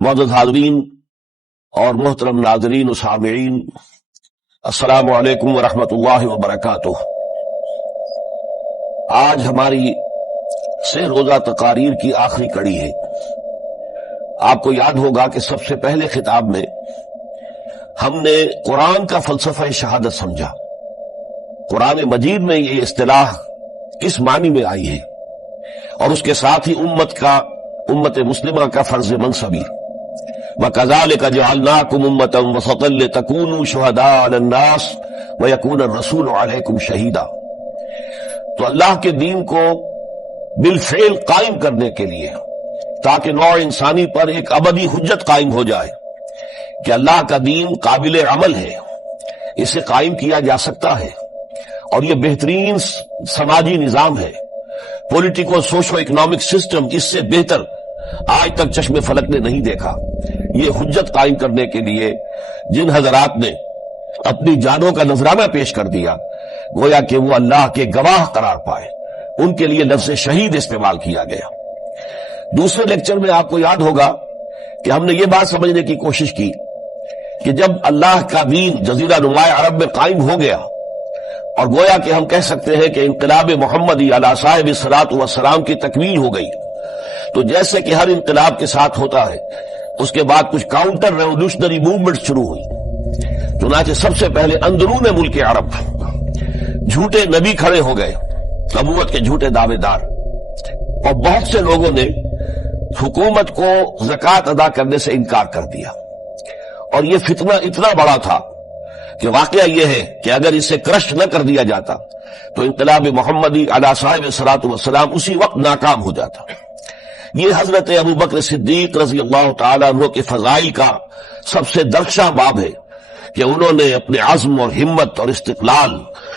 معزز حاضرین اور محترم ناظرین و سامعین، السلام علیکم ورحمۃ اللہ وبرکاتہ۔ آج ہماری 6 روزہ تقاریر کی آخری کڑی ہے۔ آپ کو یاد ہوگا کہ سب سے پہلے خطاب میں ہم نے قرآن کا فلسفہ شہادت سمجھا۔ قرآن مجید میں یہ اصطلاح کس معنی میں آئی ہے، اور اس کے ساتھ ہی امت مسلمہ کا فرض منصبی، وَكَذَلِكَ جَعَلْنَاكُمْ أُمَّةً وَسَطًا لِتَكُونُوا شُهَدَاءَ عَلَى النَّاسِ وَيَكُونَ الرَّسُولُ عَلَيْكُمْ شَهِيدًا۔ تو اللہ کے دین کو بالفعل قائم کرنے کے لیے، تاکہ نوع انسانی پر ایک ابدی حجت قائم ہو جائے کہ اللہ کا دین قابل عمل ہے، اسے قائم کیا جا سکتا ہے، اور یہ بہترین سماجی نظام ہے، پولیٹیکو سوشو اکنامک سسٹم اس سے بہتر آج تک چشم فلک نے نہیں دیکھا۔ یہ حجت قائم کرنے کے لیے جن حضرات نے اپنی جانوں کا نذرانہ پیش کر دیا، گویا کہ وہ اللہ کے گواہ قرار پائے، ان کے لیے لفظ شہید استعمال کیا گیا۔ دوسرے لیکچر میں آپ کو یاد ہوگا کہ ہم نے یہ بات سمجھنے کی کوشش کی کہ جب اللہ کا دین جزیرہ نماء عرب میں قائم ہو گیا، اور گویا کہ ہم کہہ سکتے ہیں کہ انقلاب محمدی علی صاحب الصلاۃ والسلام کی تکمیل ہو گئی، تو جیسے کہ ہر انقلاب کے ساتھ ہوتا ہے، اس کے بعد کچھ کاؤنٹر ریولوشنری موومنٹ شروع ہوئی۔ چنانچہ سب سے پہلے اندرون ملک عرب جھوٹے نبی کھڑے ہو گئے، نبوت کے جھوٹے دعوے دار، اور بہت سے لوگوں نے حکومت کو زکوٰۃ ادا کرنے سے انکار کر دیا، اور یہ فتنہ اتنا بڑا تھا کہ واقعہ یہ ہے کہ اگر اسے کرش نہ کر دیا جاتا تو انقلاب محمدی علی صاحب الصلاۃ والسلام اسی وقت ناکام ہو جاتا۔ یہ حضرت ابوبکر صدیق رضی اللہ تعالیٰ عنہ کے فضائل کا سب سے درخشاں باب ہے کہ انہوں نے اپنے عزم اور ہمت اور استقلال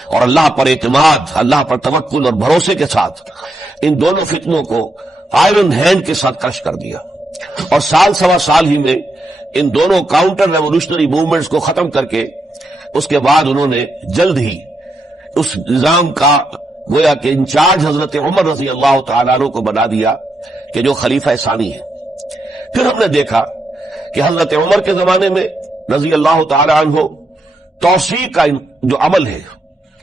اور اللہ پر اعتماد، اللہ پر توکل اور بھروسے کے ساتھ ان دونوں فتنوں کو آئرن ہینڈ کے ساتھ کرش کر دیا، اور سال سوا سال ہی میں ان دونوں کاؤنٹر ریولوشنری موومنٹس کو ختم کر کے اس کے بعد انہوں نے جلد ہی اس نظام کا گویا کہ انچارج حضرت عمر رضی اللہ تعالیٰ عنہ کو بنا دیا کہ جو خلیفہ ثانی ہے۔ پھر ہم نے دیکھا کہ حضرت عمر کے زمانے میں رضی اللہ تعالیٰ عنہ توسیع کا جو عمل ہے،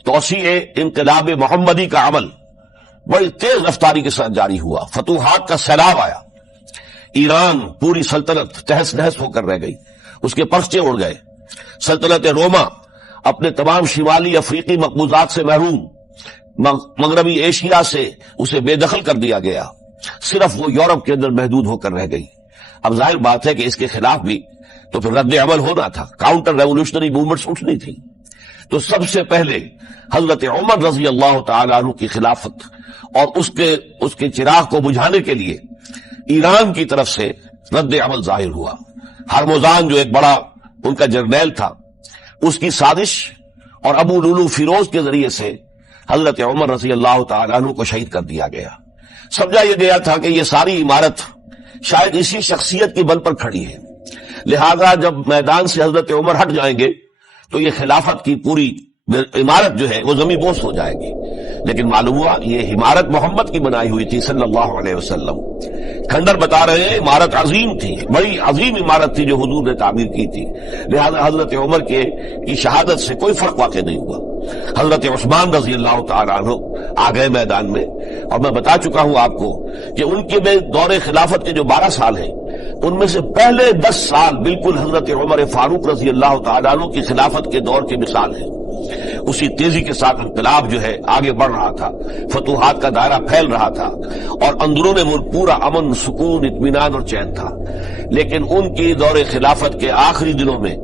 توسیع انقلاب محمدی کا عمل بڑی تیز رفتاری کے ساتھ جاری ہوا، فتوحات کا سیلاب آیا، ایران پوری سلطنت تہس نہس ہو کر رہ گئی، اس کے پرچے اڑ گئے، سلطنت روما اپنے تمام شمالی افریقی مقبوضات سے محروم، مغربی ایشیا سے اسے بے دخل کر دیا گیا، صرف وہ یورپ کے اندر محدود ہو کر رہ گئی۔ اب ظاہر بات ہے کہ اس کے خلاف بھی تو پھر رد عمل ہونا تھا، کاؤنٹر ریولوشنری موومنٹس اٹھنی تھی۔ تو سب سے پہلے حضرت عمر رضی اللہ تعالیٰ عنہ کی خلافت اور اس کے چراغ کو بجھانے کے لیے ایران کی طرف سے رد عمل ظاہر ہوا۔ ہرمزان جو ایک بڑا ان کا جرنیل تھا، اس کی سازش اور ابو لولو فیروز کے ذریعے سے حضرت عمر رضی اللہ تعالیٰ عنہ کو شہید کر دیا گیا۔ سمجھا یہ گیا تھا کہ یہ ساری عمارت شاید اسی شخصیت کی بل پر کھڑی ہے، لہذا جب میدان سے حضرت عمر ہٹ جائیں گے تو یہ خلافت کی پوری عمارت جو ہے وہ زمین بوس ہو جائے گی۔ لیکن معلوم ہوا یہ عمارت محمد کی بنائی ہوئی تھی صلی اللہ علیہ وسلم۔ کھنڈر بتا رہے ہیں عمارت عظیم تھی، بڑی عظیم عمارت تھی جو حضور نے تعمیر کی تھی، لہذا حضرت عمر کی شہادت سے کوئی فرق واقع نہیں ہوا۔ حضرت عثمان رضی اللہ تعالیٰ عنہ آ گئے میدان میں، اور میں بتا چکا ہوں آپ کو کہ ان کے میں دور خلافت کے جو 12 سال ہیں، ان میں سے پہلے 10 سال بالکل حضرت عمر فاروق رضی اللہ تعالیٰ عنہ کی خلافت کے دور کی مثال ہے۔ اسی تیزی کے ساتھ انقلاب جو ہے آگے بڑھ رہا تھا، فتوحات کا دائرہ پھیل رہا تھا، اور اندرون ملک پورا امن، سکون، اطمینان اور چین تھا۔ لیکن ان کی دور خلافت کے آخری دنوں میں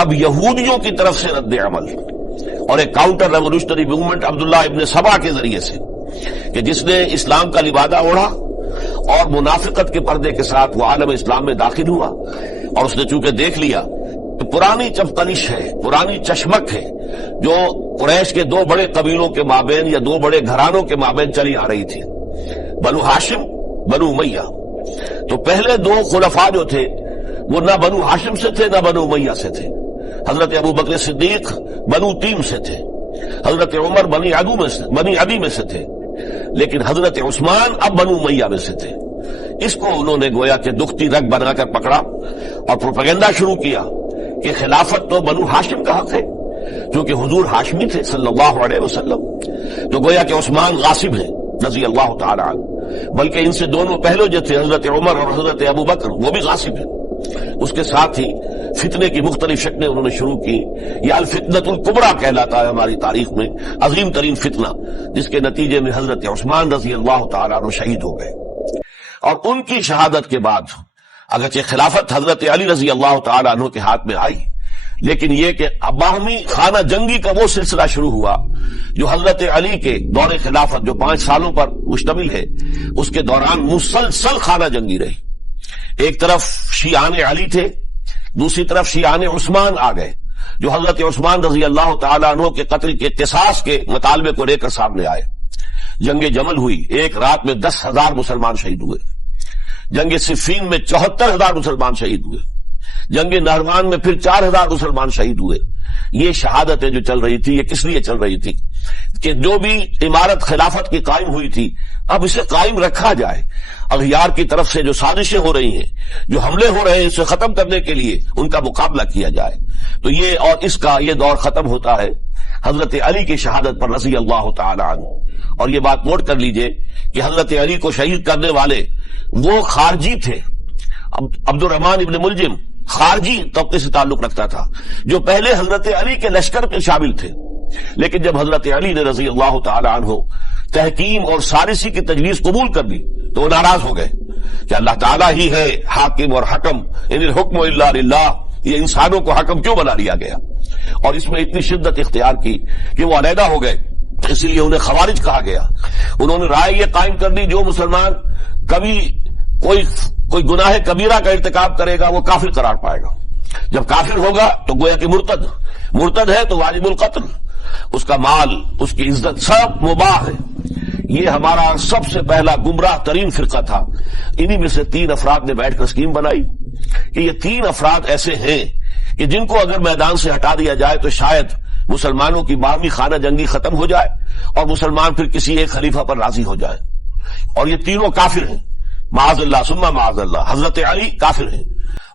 اب یہودیوں کی طرف سے رد عمل اور ایک کاؤنٹر ریولوشنری موومنٹ عبداللہ ابن سبا کے ذریعے سے، کہ جس نے اسلام کا لبادہ اوڑھا اور منافقت کے پردے کے ساتھ وہ عالم اسلام میں داخل ہوا، اور اس نے چونکہ دیکھ لیا کہ پرانی چفتنش ہے، پرانی چشمک ہے جو قریش کے 2 بڑے قبیلوں کے مابین یا 2 بڑے گھرانوں کے مابین چلی آ رہی تھی، بنو ہاشم، بنو امیہ۔ تو پہلے 2 خلفاء جو تھے وہ نہ بنو ہاشم سے تھے نہ بنو امیہ سے تھے۔ حضرت ابوبکر صدیق بنو تیم سے تھے، حضرت عمر بنی عدی میں سے تھے، لیکن حضرت عثمان اب بنو امیہ میں سے تھے۔ اس کو انہوں نے گویا کہ دکھتی رگ بنا کر پکڑا اور پروپیگنڈا شروع کیا کہ خلافت تو بنو ہاشم کا حق ہے، کیونکہ حضور ہاشمی تھے صلی اللہ علیہ وسلم، تو گویا کہ عثمان غاصب ہیں رضی اللہ تعالی عنہ، بلکہ ان سے دونوں پہلو جو تھے حضرت عمر اور حضرت ابو بکر وہ بھی غاصب ہیں۔ اس کے ساتھ ہی فتنے کی مختلف شکلیں انہوں نے شروع کی۔ یہ الفتنۃ الکبریٰ کہلاتا ہے ہماری تاریخ میں، عظیم ترین فتنہ، جس کے نتیجے میں حضرت عثمان رضی اللہ تعالیٰ عنہ شہید ہو گئے۔ اور ان کی شہادت کے بعد اگرچہ خلافت حضرت علی رضی اللہ تعالیٰ عنہ کے ہاتھ میں آئی، لیکن یہ کہ باہمی خانہ جنگی کا وہ سلسلہ شروع ہوا جو حضرت علی کے دور خلافت جو 5 سالوں پر مشتمل ہے، اس کے دوران مسلسل خانہ جنگی رہی۔ ایک طرف شیعان علی تھے، دوسری طرف شیعان عثمان آ گئے، جو حضرت عثمان رضی اللہ تعالیٰ عنہ کے قتل کے قصاص کے مطالبے کو لے کر سامنے آئے۔ جنگ جمل ہوئی، ایک رات میں 10,000 مسلمان شہید ہوئے۔ جنگ صفین میں 74,000 مسلمان شہید ہوئے۔ جنگ نہروان میں پھر 4,000 مسلمان شہید ہوئے۔ یہ شہادتیں جو چل رہی تھی، یہ کس لیے چل رہی تھی کہ جو بھی عمارت خلافت کی قائم ہوئی تھی اب اسے قائم رکھا جائے، اغیار کی طرف سے جو سازشیں ہو رہی ہیں، جو حملے ہو رہے ہیں، اسے ختم کرنے کے لیے ان کا مقابلہ کیا جائے۔ تو یہ اور اس کا یہ دور ختم ہوتا ہے حضرت علی کی شہادت پر رضی اللہ تعالی عنہ۔ اور یہ بات نوٹ کر لیجئے کہ حضرت علی کو شہید کرنے والے وہ خارجی تھے، عبد الرحمن ابن ملجم خارجی طبقے سے تعلق رکھتا تھا، جو پہلے حضرت علی کے لشکر کے شامل تھے، لیکن جب حضرت علی نے رضی اللہ تعالی عنہ تحکیم اور ثالثی کی تجویز قبول کر لی تو وہ ناراض ہو گئے کہ اللہ تعالیٰ ہی ہے حاکم اور حکم، ان الحکم الا للہ، یہ انسانوں کو حکم کیوں بنا لیا گیا؟ اور اس میں اتنی شدت اختیار کی کہ وہ علیحدہ ہو گئے، اس لیے انہیں خوارج کہا گیا۔ انہوں نے رائے یہ قائم کر دی جو مسلمان کبھی کوئی گناہ کبیرہ کا ارتکاب کرے گا وہ کافر قرار پائے گا، جب کافر ہوگا تو گویا کہ مرتد ہے تو واجب القتل، اس کا مال، اس کی عزت سب مباح ہے۔ یہ ہمارا سب سے پہلا گمراہ ترین فرقہ تھا۔ انہی میں سے 3 افراد نے بیٹھ کر اسکیم بنائی کہ یہ 3 افراد ایسے ہیں کہ جن کو اگر میدان سے ہٹا دیا جائے تو شاید مسلمانوں کی باہمی خانہ جنگی ختم ہو جائے اور مسلمان پھر کسی ایک خلیفہ پر راضی ہو جائے، اور یہ تینوں کافر ہیں، معاذ اللہ ثم معاذ اللہ۔ حضرت علی کافر ہیں،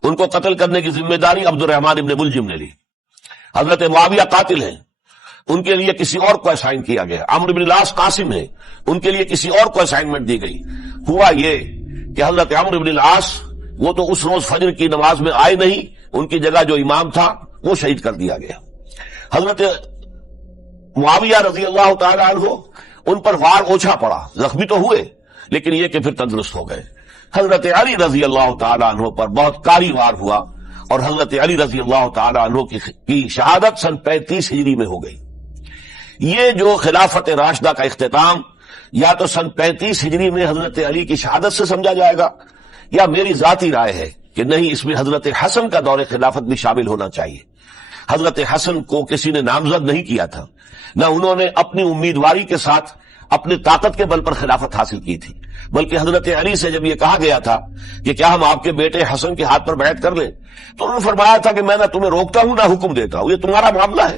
ان کو قتل کرنے کی ذمہ داری عبد الرحمن ابن ملجم نے لی۔ حضرت معاویہ قاتل ہیں، ان کے لیے کسی اور کو اسائن کیا گیا۔ عمرو بن العاص قاسم ہیں، ان کے لیے کسی اور کو اسائنمنٹ دی گئی۔ ہوا یہ کہ حضرت عمرو بن العاص وہ تو اس روز فجر کی نماز میں آئے نہیں، ان کی جگہ جو امام تھا وہ شہید کر دیا گیا۔ حضرت معاویہ رضی اللہ تعالی عنہ ان پر وار اوچھا پڑا، زخمی تو ہوئے لیکن یہ کہ پھر تندرست ہو گئے۔ حضرت علی رضی اللہ تعالی عنہ پر بہت کاری وار ہوا اور حضرت علی رضی اللہ تعالی عنہ کی شہادت سن 35 ہجری میں ہو گئی۔ یہ جو خلافت راشدہ کا اختتام یا تو سن 35 ہجری میں حضرت علی کی شہادت سے سمجھا جائے گا، یا میری ذاتی رائے ہے کہ نہیں، اس میں حضرت حسن کا دور خلافت بھی شامل ہونا چاہیے۔ حضرت حسن کو کسی نے نامزد نہیں کیا تھا، نہ انہوں نے اپنی امیدواری کے ساتھ اپنی طاقت کے بل پر خلافت حاصل کی تھی، بلکہ حضرت علی سے جب یہ کہا گیا تھا کہ کیا ہم آپ کے بیٹے حسن کے ہاتھ پر بیعت کر لیں، تو انہوں نے فرمایا تھا کہ میں نہ تمہیں روکتا ہوں نہ حکم دیتا ہوں، یہ تمہارا معاملہ ہے،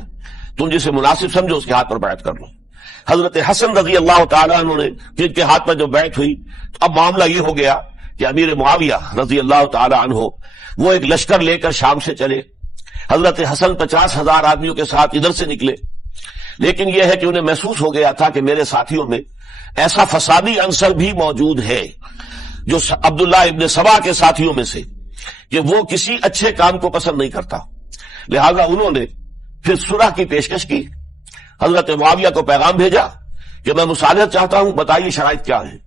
تم جسے مناسب سمجھو اس کے ہاتھ پر بیعت کر لو۔ حضرت حسن رضی اللہ تعالیٰ عنہ نے جن کے ہاتھ پر جو بیعت ہوئی، تو اب معاملہ یہ ہو گیا کہ امیر معاویہ رضی اللہ تعالیٰ عنہ وہ ایک لشکر لے کر شام سے چلے۔ حضرت حسن 50,000 آدمیوں کے ساتھ ادھر سے نکلے، لیکن یہ ہے کہ انہیں محسوس ہو گیا تھا کہ میرے ساتھیوں میں ایسا فسادی عنصر بھی موجود ہے جو عبداللہ ابن سبا کے ساتھیوں میں سے، کہ وہ کسی اچھے کام کو پسند نہیں کرتا، لہذا انہوں نے پھر صلح کی پیشکش کی۔ حضرت معاویہ کو پیغام بھیجا کہ میں مصالحت چاہتا ہوں، بتائیے شرائط کیا ہیں۔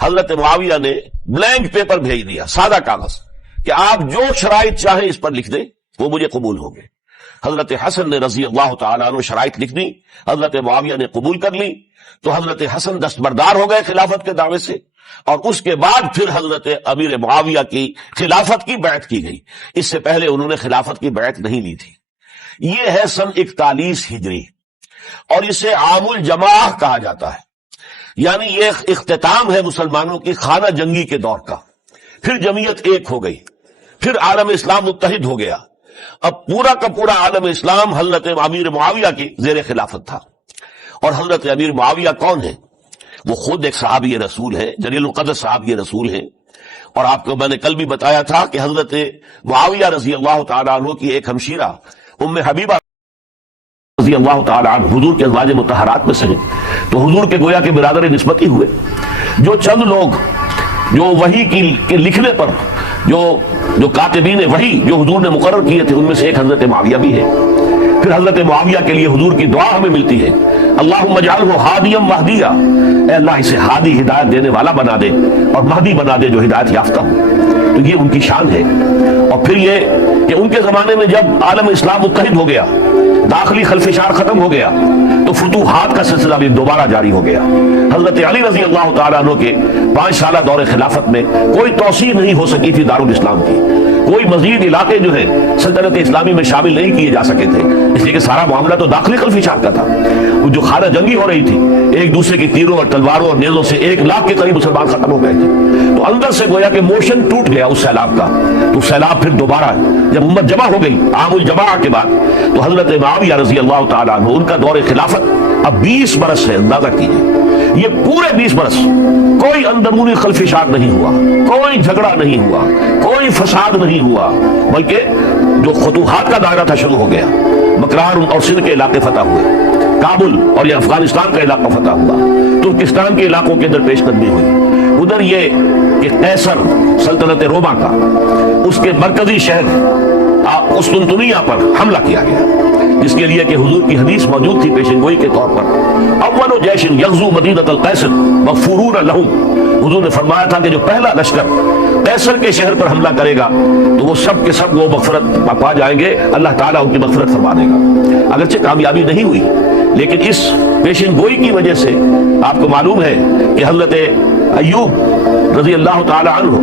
حضرت معاویہ نے بلینک پیپر بھیج دیا، سادہ کاغذ، کہ آپ جو شرائط چاہیں اس پر لکھ دیں، وہ مجھے قبول ہوں گے۔ حضرت حسن نے رضی اللہ تعالیٰ عنہ شرائط لکھ دی، حضرت معاویہ نے قبول کر لی، تو حضرت حسن دستبردار ہو گئے خلافت کے دعوے سے، اور اس کے بعد پھر حضرت امیر معاویہ کی خلافت کی بیعت کی گئی۔ اس سے پہلے انہوں نے خلافت کی بیعت نہیں لی تھی۔ یہ ہے سن 41 ہجری، اور اسے عام الجماع کہا جاتا ہے، یعنی یہ اختتام ہے مسلمانوں کی خانہ جنگی کے دور کا۔ پھر جمعیت ایک ہو گئی، پھر عالم اسلام متحد ہو گیا۔ اب پورا کا پورا عالم اسلام حضرت امیر معاویہ کی زیر خلافت تھا۔ اور حضرت امیر معاویہ کون ہے؟ وہ خود ایک صحابی رسول ہے، جلیل القدر صحابی رسول ہیں، اور آپ کو میں نے کل بھی بتایا تھا کہ حضرت معاویہ رضی اللہ تعالیٰ عنہ کی ایک ہمشیرہ ام حبیبہ رضی اللہ تعالیٰ عنہ حضور کے ازواج مطہرات میں سے ہیں، تو حضور کے گویا کے برادر نسبتی ہوئے۔ جو چند لوگ جو وحی کے لکھنے پر جو کاتبین وحی جو حضور نے مقرر کیے تھے، ان میں سے ایک حضرت معاویہ بھی ہے۔ پھر حضرت معاویہ کے لیے حضور کی دعا ہمیں ملتی ہے، اللہم اجعلہ ہادیا مہدیا، اے اللہ اسے ہادی ہدایت دینے والا بنا دے اور مہدی بنا دے جو ہدایت یافتہ ہو۔ تو یہ ان کی شان ہے۔ اور پھر یہ کہ ان کے زمانے میں جب عالم اسلام متحد ہو گیا، داخلی خلفشار ختم ہو گیا، تو فتوحات کا سلسلہ بھی دوبارہ جاری ہو گیا۔ حضرت علی رضی اللہ تعالیٰ عنہ کے 5 سالہ دور خلافت میں کوئی توسیع نہیں ہو سکی تھی دارالاسلام کی، کوئی مزید علاقے جو ہے سلطنت اسلامی میں شامل نہیں کیے جا سکے تھے، اس لیے کہ سارا معاملہ تو داخلی خلفشار کا تھا۔ وہ جو خانہ جنگی ہو رہی تھی، ایک دوسرے کی تیروں اور تلواروں اور نیزوں سے 1 لاکھ کے قریب مسلمان ختم ہو گئے تھے، تو اندر سے گویا کہ موشن ٹوٹ گیا اس سیلاب کا۔ تو سیلاب پھر دوبارہ جب امت جمع ہو گئی عام الجماع کے بعد، تو حضرت معاویہ رضی اللہ تعالیٰ عنہ ان کا دور خلافت اب 20 برس ہے، اندازہ کیجیے یہ پورے 20 برس کوئی اندرونی خلفشار نہیں ہوا، کوئی جھگڑا نہیں ہوا، کوئی فساد نہیں ہوا، بلکہ جو فتوحات کا دائرہ تھا شروع ہو گیا۔ بکرار اور سندھ کے علاقے فتح ہوئے، کابل اور یہ افغانستان کا علاقہ فتح ہوا، ترکستان کے علاقوں کے اندر پیش قدمی ہوئی۔ ادھر یہ کہ قیصر سلطنت روما کا اس کے مرکزی شہر قسطنطنیہ پر حملہ کیا گیا، جس کے لیے کہ حضور کی حدیث موجود تھی پیشن گوئی کے طور پر، اول جیش یغزو مدینۃ القیصر مغفورون لہم، حضور نے فرمایا تھا کہ جو پہلا لشکر قیصر کے شہر پر حملہ کرے گا تو وہ سب کے سب وہ مغفرت پا جائیں گے، اللہ تعالیٰ ان کی مغفرت فرما دے گا۔ اگرچہ کامیابی نہیں ہوئی، لیکن اس پیشن گوئی کی وجہ سے آپ کو معلوم ہے کہ حضرت ایوب رضی اللہ تعالی عنہ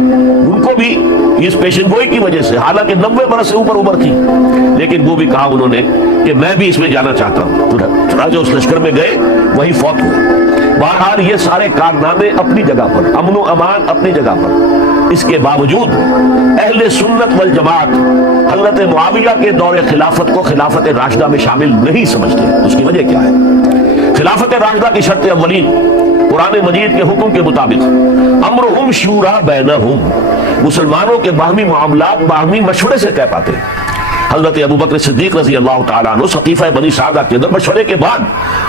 ان کو بھی اس پیشن گوئی کی وجہ سے، حالانکہ 90 برس سے اوپر عمر تھی، لیکن وہ بھی کہا انہوں نے کہ میں بھی اس میں جانا چاہتا ہوں، چنانچہ اس لشکر میں گئے، وہی فوت ہوئے۔ بہرحال یہ سارے کارنامے اپنی جگہ پر، امن و امان اپنی جگہ پر، اس کے باوجود اہل سنت والجماعت حضرت معاویہ کے دور خلافت کو خلافت راشدہ میں شامل نہیں سمجھتے۔ اس کی وجہ کیا ہے؟ خلافت راشدہ کی شرط اولین قرآن مجید کے حکم کے مطابق امرہم شورا بینہم، مسلمانوں کے باہمی معاملات باہمی مشورے سے طے پاتے ہیں۔ حضرت ابوبکر صدیق رضی اللہ تعالیٰ عنہ سقیفہ بنی سعدہ کے اندر مشورے کے بعد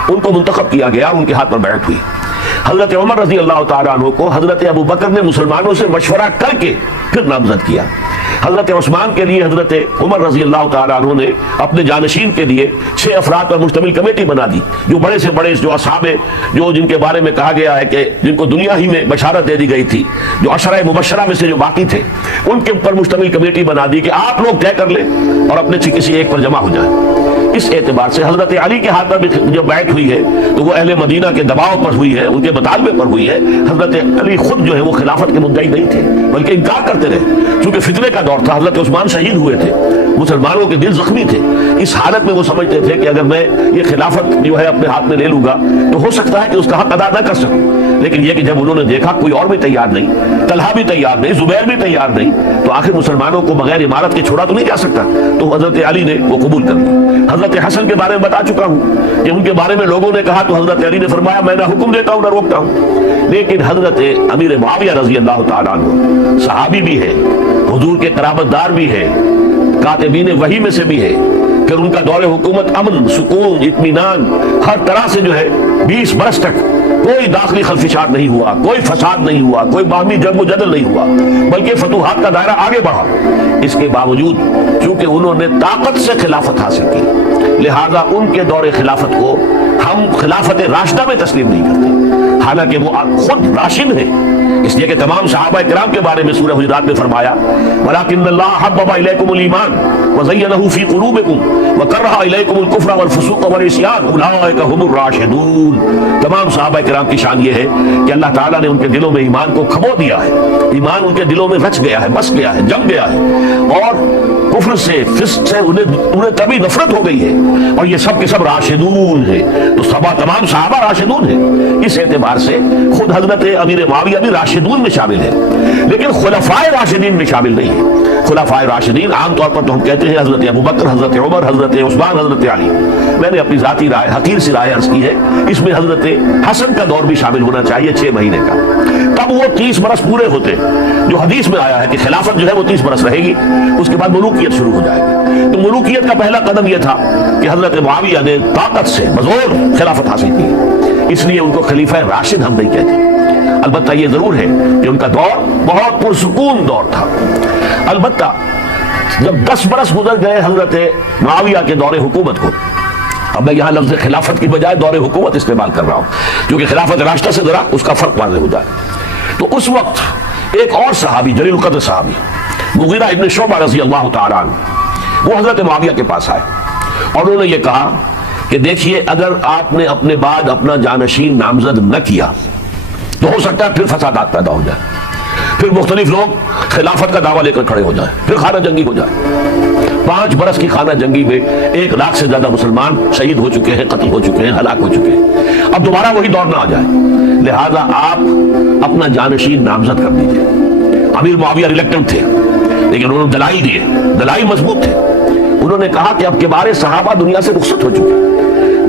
ان کو منتخب کیا گیا، ان کے ہاتھ پر بیعت ہوئی۔ حضرت عمر رضی اللہ تعالیٰ عنہ کو حضرت ابوبکر نے مسلمانوں سے مشورہ کر کے پھر نامزد کیا۔ حضرت عثمان کے لیے حضرت عمر رضی اللہ تعالیٰ عنہ نے اپنے جانشین کے لیے 6 افراد پر مشتمل کمیٹی بنا دی، جو بڑے سے بڑے جو اصحاب جو جن کے بارے میں کہا گیا ہے کہ جن کو دنیا ہی میں بشارت دے دی گئی تھی، جو عشرہ مبشرہ میں سے جو باقی تھے، ان کے اوپر مشتمل کمیٹی بنا دی کہ آپ لوگ طے کر لیں اور اپنے سے کسی ایک پر جمع ہو جائیں۔ اس اعتبار سے حضرت علی کے ہاتھ پر بھی جو بیعت ہوئی ہے تو وہ اہل مدینہ کے دباؤ پر ہوئی ہے، ان کے مطالبے پر ہوئی ہے۔ حضرت علی خود جو ہے وہ خلافت کے مدعی نہیں تھے، بلکہ انکار کرتے رہے، چونکہ فتنے کا دور تھا، حضرت عثمان شہید ہوئے تھے، مسلمانوں کے دل زخمی تھے۔ اس حالت میں وہ سمجھتے تھے کہ اگر میں یہ خلافت جو ہے اپنے ہاتھ میں لے لوں گا تو ہو سکتا ہے کہ اس کا حق ادا نہ کر سکوں، لیکن یہ کہ جب انہوں نے دیکھا کوئی اور بھی تیار نہیں، طلحہ بھی تیار نہیں، زبیر بھی تیار نہیں، تو آخر مسلمانوں کو بغیر امارت کے چھوڑا تو نہیں جا سکتا، تو حضرت علی نے وہ قبول کر لی۔ حضرت حسن کے بارے میں بتا چکا ہوں کہ ان کے بارے میں لوگوں نے کہا تو حضرت علی نے فرمایا میں نہ حکم دیتا ہوں نہ روکتا ہوں۔ لیکن حضرت امیر معاویہ رضی اللہ تعالیٰ عنہ صحابی بھی ہے، حضور کے قرابت دار بھی ہے، کاتبین وحی میں سے بھی ہے، پھر ان کا دور حکومت امن، سکون، اطمینان ہر طرح سے جو ہے 20 برس تک کوئی داخلی خلفشار نہیں ہوا، کوئی فساد نہیں ہوا، کوئی باہمی جنگ و جدل نہیں ہوا، بلکہ فتوحات کا دائرہ آگے بڑھا۔ اس کے باوجود چونکہ انہوں نے طاقت سے خلافت حاصل کی، لہذا ان کے دور خلافت کو ہم خلافت راشدہ میں تسلیم نہیں کرتے، حالانکہ وہ خود راشد ہیں، اس لیے کہ تمام صحابہ کرام کے بارے میں سورہ حجرات میں فرمایا وَلَكِنَّ اللَّهَ حَبَّبَ إِلَيْكُمُ الْإِيمَانَ وَزَيَّنَهُ فِي قُلُوبِكُمْ وَكَرَّهَ إِلَيْكُمُ الْكُفْرَ وَالْفُسُوقَ وَالْعِصْيَانَ أُولَٰئِكَ هُمُ الرَّاشِدُونَ۔ تمام صحابہ کرام کی شان یہ ہے کہ اللہ تعالیٰ نے ان کے دلوں میں ایمان کو کھبو دیا ہے، ایمان ان کے دلوں میں رچ گیا ہے، بس گیا ہے، جم گیا ہے، اور کفر سے فسق سے انہیں تبھی نفرت ہو گئی ہے، اور یہ سب کے سب راشدون ہیں، تو تمام صحابہ راشدون ہیں۔ اس اعتبار سے خود حضرت امیر معاویہ بھی راشدون میں شامل ہے، لیکن خلفائے راشدین میں شامل نہیں ہے۔ خلفائے راشدین عام طور پر تو ہم کہتے ہیں حضرت ابوبکر، حضرت عمر، حضرت عثمان، حضرت علی۔ میں نے اپنی ذاتی رائے، حقیر سی رائے عرض کی ہے، اس میں حضرت حسن کا دور بھی شامل ہونا چاہیے 6 مہینے کا۔ تب وہ 30 برس پورے ہوتے، جو حدیث میں آیا ہے کہ خلافت جو ہے وہ 30 برس رہے گی، اس کے بعد ملوکیت شروع ہو جائے گی۔ تو ملوکیت کا پہلا قدم یہ تھا کہ حضرت معاویہ نے طاقت سے بزور خلافت حاصل کی، اس لیے ان کو خلیفہ راشد ہم نہیں کہتے۔ البتہ یہ ضرور ہے کہ ان کا دور بہت پرسکون دور تھا۔ البتہ جب 10 برس گزر گئے حضرت معاویہ کے دور حکومت کو، اب میں یہاں لفظ خلافت کی بجائے دور حکومت استعمال کر رہا ہوں کیونکہ خلافت راشدہ سے ذرا اس کا فرق واضح ہوتا ہے۔ تو اس وقت ایک اور صحابی، جلیل القدر صحابی مغیرہ ابن شعبہ رضی اللہ تعالیٰ عنہ، وہ حضرت معاویہ کے پاس آئے اور انہوں نے یہ کہا کہ دیکھیے اگر آپ نے اپنے بعد اپنا جانشین نامزد نہ کیا تو ہو سکتا ہے پھر فسادات پیدا ہو جائے، پھر مختلف لوگ خلافت کا دعویٰ لے کر کھڑے ہو جائیں، پھر خانہ جنگی ہو جائے۔ 5 برس کی خانہ جنگی میں 1 لاکھ سے زیادہ مسلمان شہید ہو چکے ہیں، قتل ہو چکے ہیں، ہلاک ہو چکے ہیں۔ اب دوبارہ وہی دور نہ آ جائے، لہذا آپ اپنا جانشین نامزد کر دیجئے۔ امیر معاویہ ریلیکٹنٹ تھے لیکن انہوں نے دلائل دیے، دلائل مضبوط تھے۔ انہوں نے کہا کہ اب کبار صحابہ دنیا سے رخصت ہو چکے،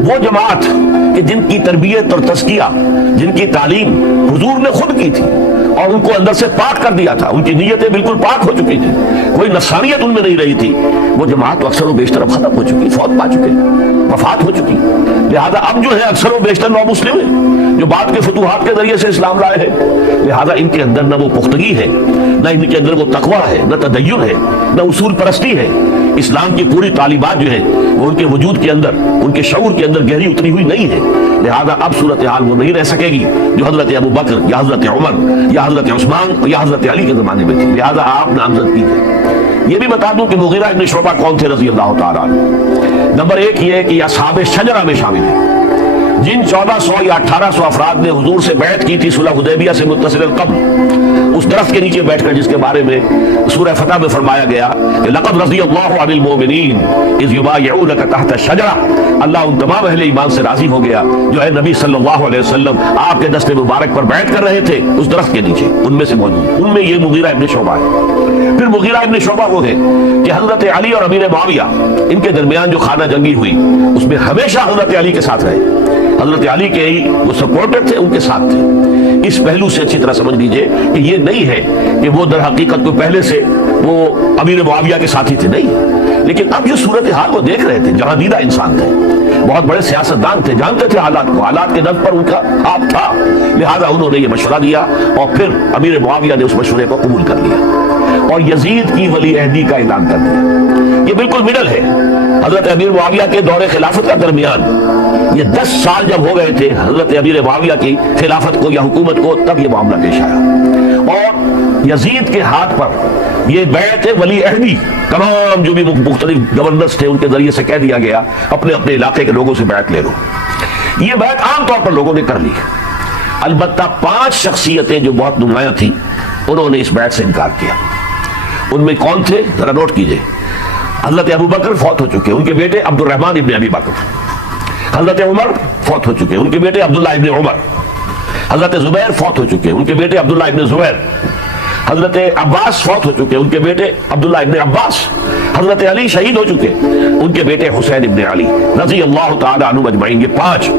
وہ جماعت کہ جن کی تربیت اور تزکیہ، جن کی تعلیم حضور نے خود کی تھی اور ان کو اندر سے پاک کر دیا تھا، ان کی نیتیں بالکل پاک ہو چکی تھی، کوئی نفسانیت ان میں نہیں رہی تھی، وہ جماعت تو اکثر و بیشتر اب ختم ہو چکی، فوت پا چکے، وفات ہو چکی۔ لہذا اب جو ہے اکثر و بیشتر نو مسلم ہیں جو بعد کے فتوحات کے ذریعے سے اسلام لائے ہیں، لہذا ان کے اندر نہ وہ پختگی ہے، نہ ان کے اندر وہ تقویٰ ہے، نہ تدین ہے، نہ اصول پرستی ہے۔ اسلام کی پوری تعلیمات جو ہے وہ ان کے وجود کے اندر، ان کے شعور کے اندر گہری اتری ہوئی نہیں ہے، لہذا اب صورتحال وہ نہیں رہ سکے گی جو حضرت ابو بکر یا حضرت عمر یا حضرت عثمان یا حضرت علی کے زمانے میں تھی، لہذا آپ نامزد کیجیے۔ یہ بھی بتا دوں کہ مغیرہ ابن شعبہ کون تھے رضی اللہ تعالیٰ عنہ۔ نمبر 1 یہ ہے کہ اصحاب شجرہ میں شامل ہیں، جن 1400 یا 1800 افراد نے حضور سے بیعت کی تھی صلح حدیبیہ سے متصل قبل، اس درخت کے نیچے بیٹھ کر جس کے بارے میں سورہ فتح میں فرمایا گیا کہ لقد رضی اللہ عن المؤمنین اذ یبایعونک تحت الشجرہ، اللہ ان تمام اہل ایمان سے راضی ہو گیا جو ہے نبی صلی اللہ علیہ وسلم آپ کے دست مبارک پر بیعت کر رہے تھے اس درخت کے نیچے، ان میں سے موجود، ان میں یہ مغیرہ ابن شعبہ ہے۔ پھر مغیرہ ابن شعبہ وہ ہے کہ حضرت علی اور امیر معاویہ ان کے درمیان جو خانہ جنگی ہوئی اس میں ہمیشہ حضرت علی کے ساتھ رہے، حضرت علی کے ہی وہ سپورٹر تھے، ان کے ساتھ تھے۔ اس پہلو سے اچھی طرح سمجھ لیجئے کہ یہ نہیں ہے کہ وہ در حقیقت کو پہلے سے وہ امیر معاویہ کے ساتھی تھے، نہیں، لیکن اب جو صورتحال کو دیکھ رہے تھے، جہاں دیدہ انسان تھے، بہت بڑے سیاستدان تھے، جانتے تھے حالات کو، حالات کے نظر پر ان کا ہاتھ تھا، لہذا انہوں نے یہ مشورہ دیا اور پھر امیر معاویہ نے اس مشورے کو قبول کر لیا اور یزید کی ولی عہدی کا اعلان کر دیا۔ یہ بالکل مڈل ہے، حضرت امیر معاویہ کے دور خلافت کا درمیان یہ 10 سال جب ہو گئے تھے حضرت امیر معاویہ کی خلافت کو یا حکومت کو، تب یہ معاملہ پیش آیا اور یزید کے ہاتھ پر یہ بیعت ولی عہدی تمام جو بھی مختلف گورنرز تھے ان کے ذریعے سے کہہ دیا گیا اپنے اپنے علاقے کے لوگوں سے بیعت لے لو۔ یہ بیعت عام طور پر لوگوں نے کر لی، البتہ 5 شخصیتیں جو بہت نمایاں تھیں انہوں نے اس بیعت سے انکار کیا۔ ان میں کون تھے ذرا نوٹ کیجئے۔ حضرت ابو بکر فوت ہو چکے، ان کے بیٹے عبد الرحمن ابن ابی بکر۔ حضرت عمر فوت ہو چکے، ان کے بیٹے عبداللہ ابن عمر۔ حضرت زبیر فوت ہو چکے، ان کے بیٹے عبداللہ ابن زبیر۔ حضرت عباس فوت ہو چکے، ان کے بیٹے عبداللہ ابن عباس۔ حضرت علی شہید ہو چکے، ان کے بیٹے حسین ابن علی رضی اللہ تعالی عنہ اجمعین۔ یہ 5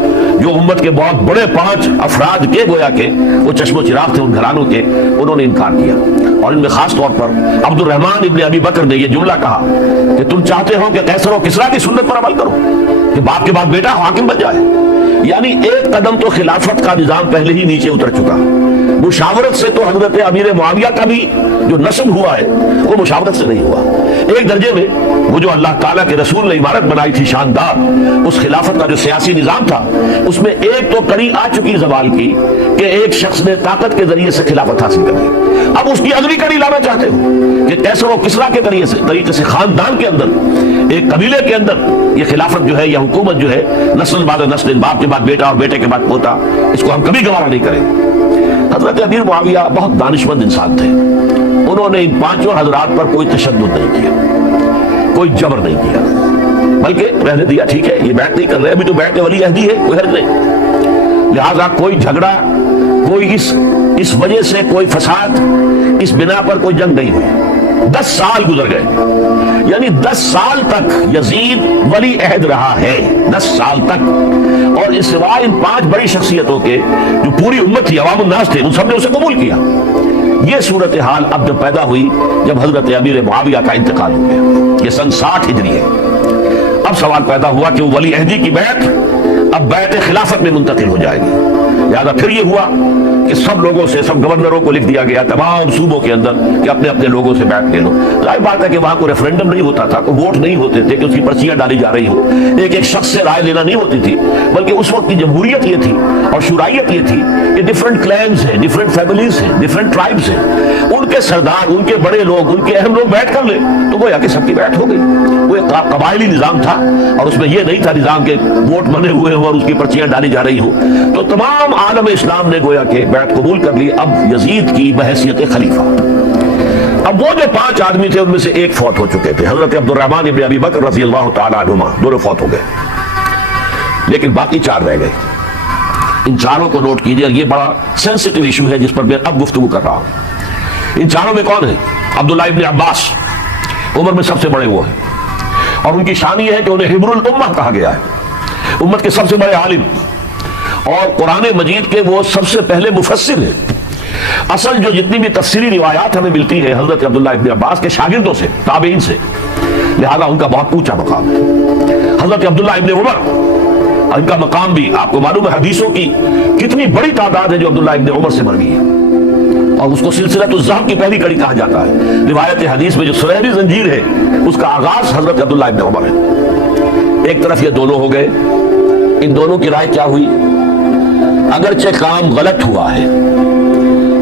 جو امت کے بہت بڑے 5 افراد کے گویا کے وہ چشم و چراغ تھے ان گھرانوں کے، انہوں نے انکار کیا، اور ان میں خاص طور پر عبد الرحمن ابن ابی بکر نے یہ جملہ کہا کہ تم چاہتے ہو کہ قیصر و کسریٰ کی سنت پر عمل کرو کہ باپ کے بعد بیٹا حاکم بن جائے، یعنی ایک قدم تو خلافت کا نظام پہلے ہی نیچے اتر چکا۔ مشاورت سے تو حضرت امیر معاویہ کا بھی جو نسب ہوا ہے وہ مشاورت سے نہیں ہوا۔ ایک درجے میں وہ جو اللہ تعالیٰ کے رسول نے عمارت بنائی تھی شاندار، اس خلافت کا جو سیاسی نظام تھا اس میں ایک تو کڑی آ چکی زوال کی کہ ایک شخص نے طاقت کے ذریعے سے خلافت حاصل کر لی، اب اس کی اگلی کڑی لانا چاہتے ہو کہ قیصر و کسریٰ کے طریقے سے خاندان کے اندر، ایک قبیلے کے اندر یہ خلافت جو ہے یا حکومت جو ہے نسل بعد نسل، باپ کے بعد بیٹا اور بیٹے کے بعد پوتا، اس کو ہم کبھی گوارا نہیں کریں۔ حضرت امیر معاویہ بہت دانشمند انسان تھے، انہوں نے ان 5 حضرات پر کوئی تشدد نہیں کیا، کوئی جبر نہیں کیا، بلکہ رہنے دیا، ٹھیک ہے یہ بیعت نہیں کر رہے، ابھی تو بیعت ولی عہدی ہے، کوئی حرج نہیں، لہذا کوئی جھگڑا، کوئی اس وجہ سے کوئی فساد، اس بنا پر کوئی جنگ نہیں ہوئی۔ 10 سال گزر گئے، یعنی 10 سال تک یزید ولی عہد رہا ہے، 10 سال تک، اور اس سوائے ان 5 بڑی شخصیتوں کے جو پوری امت تھی، عوام الناس تھے، ان سب نے اسے قبول کیا۔ یہ صورتحال اب جب پیدا ہوئی جب حضرت امیر معاویہ کا انتقال ہو گیا، یہ سن 60 ہجری ہے۔ اب سوال پیدا ہوا کہ وہ ولی عہدی کی بیعت اب بیعت خلافت میں منتقل ہو جائے گی، لہٰذا پھر یہ ہوا کہ سب لوگوں سے، سب گورنروں کو لکھ دیا گیا تمام صوبوں کے اندر کہ اپنے اپنے لوگوں سے بیعت لے لو۔ ظاہر بات ہے کہ وہاں کوئی ریفرنڈم نہیں ہوتا تھا، کوئی ووٹ نہیں ہوتے تھے کہ اس کی پرچیاں ڈالی جا رہی ہوں، ایک ایک شخص سے رائے لینا نہیں ہوتی تھی، بلکہ اس وقت کی جمہوریت یہ تھی اور شورائیت یہ تھی کہ ڈفرنٹ کلینز ہیں، ڈفرنٹ فیملیز ہیں، ڈفرنٹ ٹرائبز ہیں، ان کے سردار، ان کے بڑے لوگ، ان کے اہم لوگ بیعت کر لیں تو گویا کہ سب کی بیعت ہو گئی۔ وہ ایک قبائلی نظام تھا اور اس میں یہ نہیں تھا نظام کے ووٹ بنے ہوئے ہوں اور اس کی پرچیاں ڈالی جا رہی ہوں، تو تمام عالم اسلام نے گویا کہ بیعت قبول کر لی اب یزید کی بحیثیت خلیفہ۔ اب وہ جو 5 آدمی تھے ان میں سے ایک فوت ہو چکے تھے، حضرت عبد الرحمن ابن ابی بکر رضی اللہ تعالیٰ عنہما، دونوں فوت ہو گئے، لیکن باقی 4 رہ گئے۔ ان چاروں کو نوٹ کیجئے، یہ بڑا سینسٹیو ایشو ہے جس پر میں اب گفتگو کر رہا ہوں۔ ان چاروں میں کون ہے؟ عبداللہ ابن عباس، عمر میں سب سے بڑے وہ ہیں، اور ان کی شان یہ ہے کہ انہیں حبر الامہ کہا گیا ہے، امت کے سب سے بڑے عالم، اور قرآن مجید کے وہ سب سے پہلے مفسر ہیں۔ اصل جو جتنی بھی تفسیری روایات ہمیں ملتی ہیں حضرت عبداللہ ابن عباس کے شاگردوں سے، تابعین سے، لہذا ان کا بہت اونچا مقام ہے۔ حضرت عبداللہ ابن عمر، ان کا مقام بھی آپ کو معلوم ہے، حدیثوں کی کتنی بڑی تعداد ہے جو عبداللہ ابن عمر سے مروی ہے، اور اس کو سلسلۃ الذہب کی پہلی کڑی کہا جاتا ہے۔ روایت حدیث میں جو سنہری زنجیر ہے اس کا آغاز حضرت عبداللہ ابن عمر ہے۔ ایک طرف یہ دونوں ہو گئے، ان دونوں کی رائے کیا ہوئی؟ اگرچہ کام غلط ہوا ہے،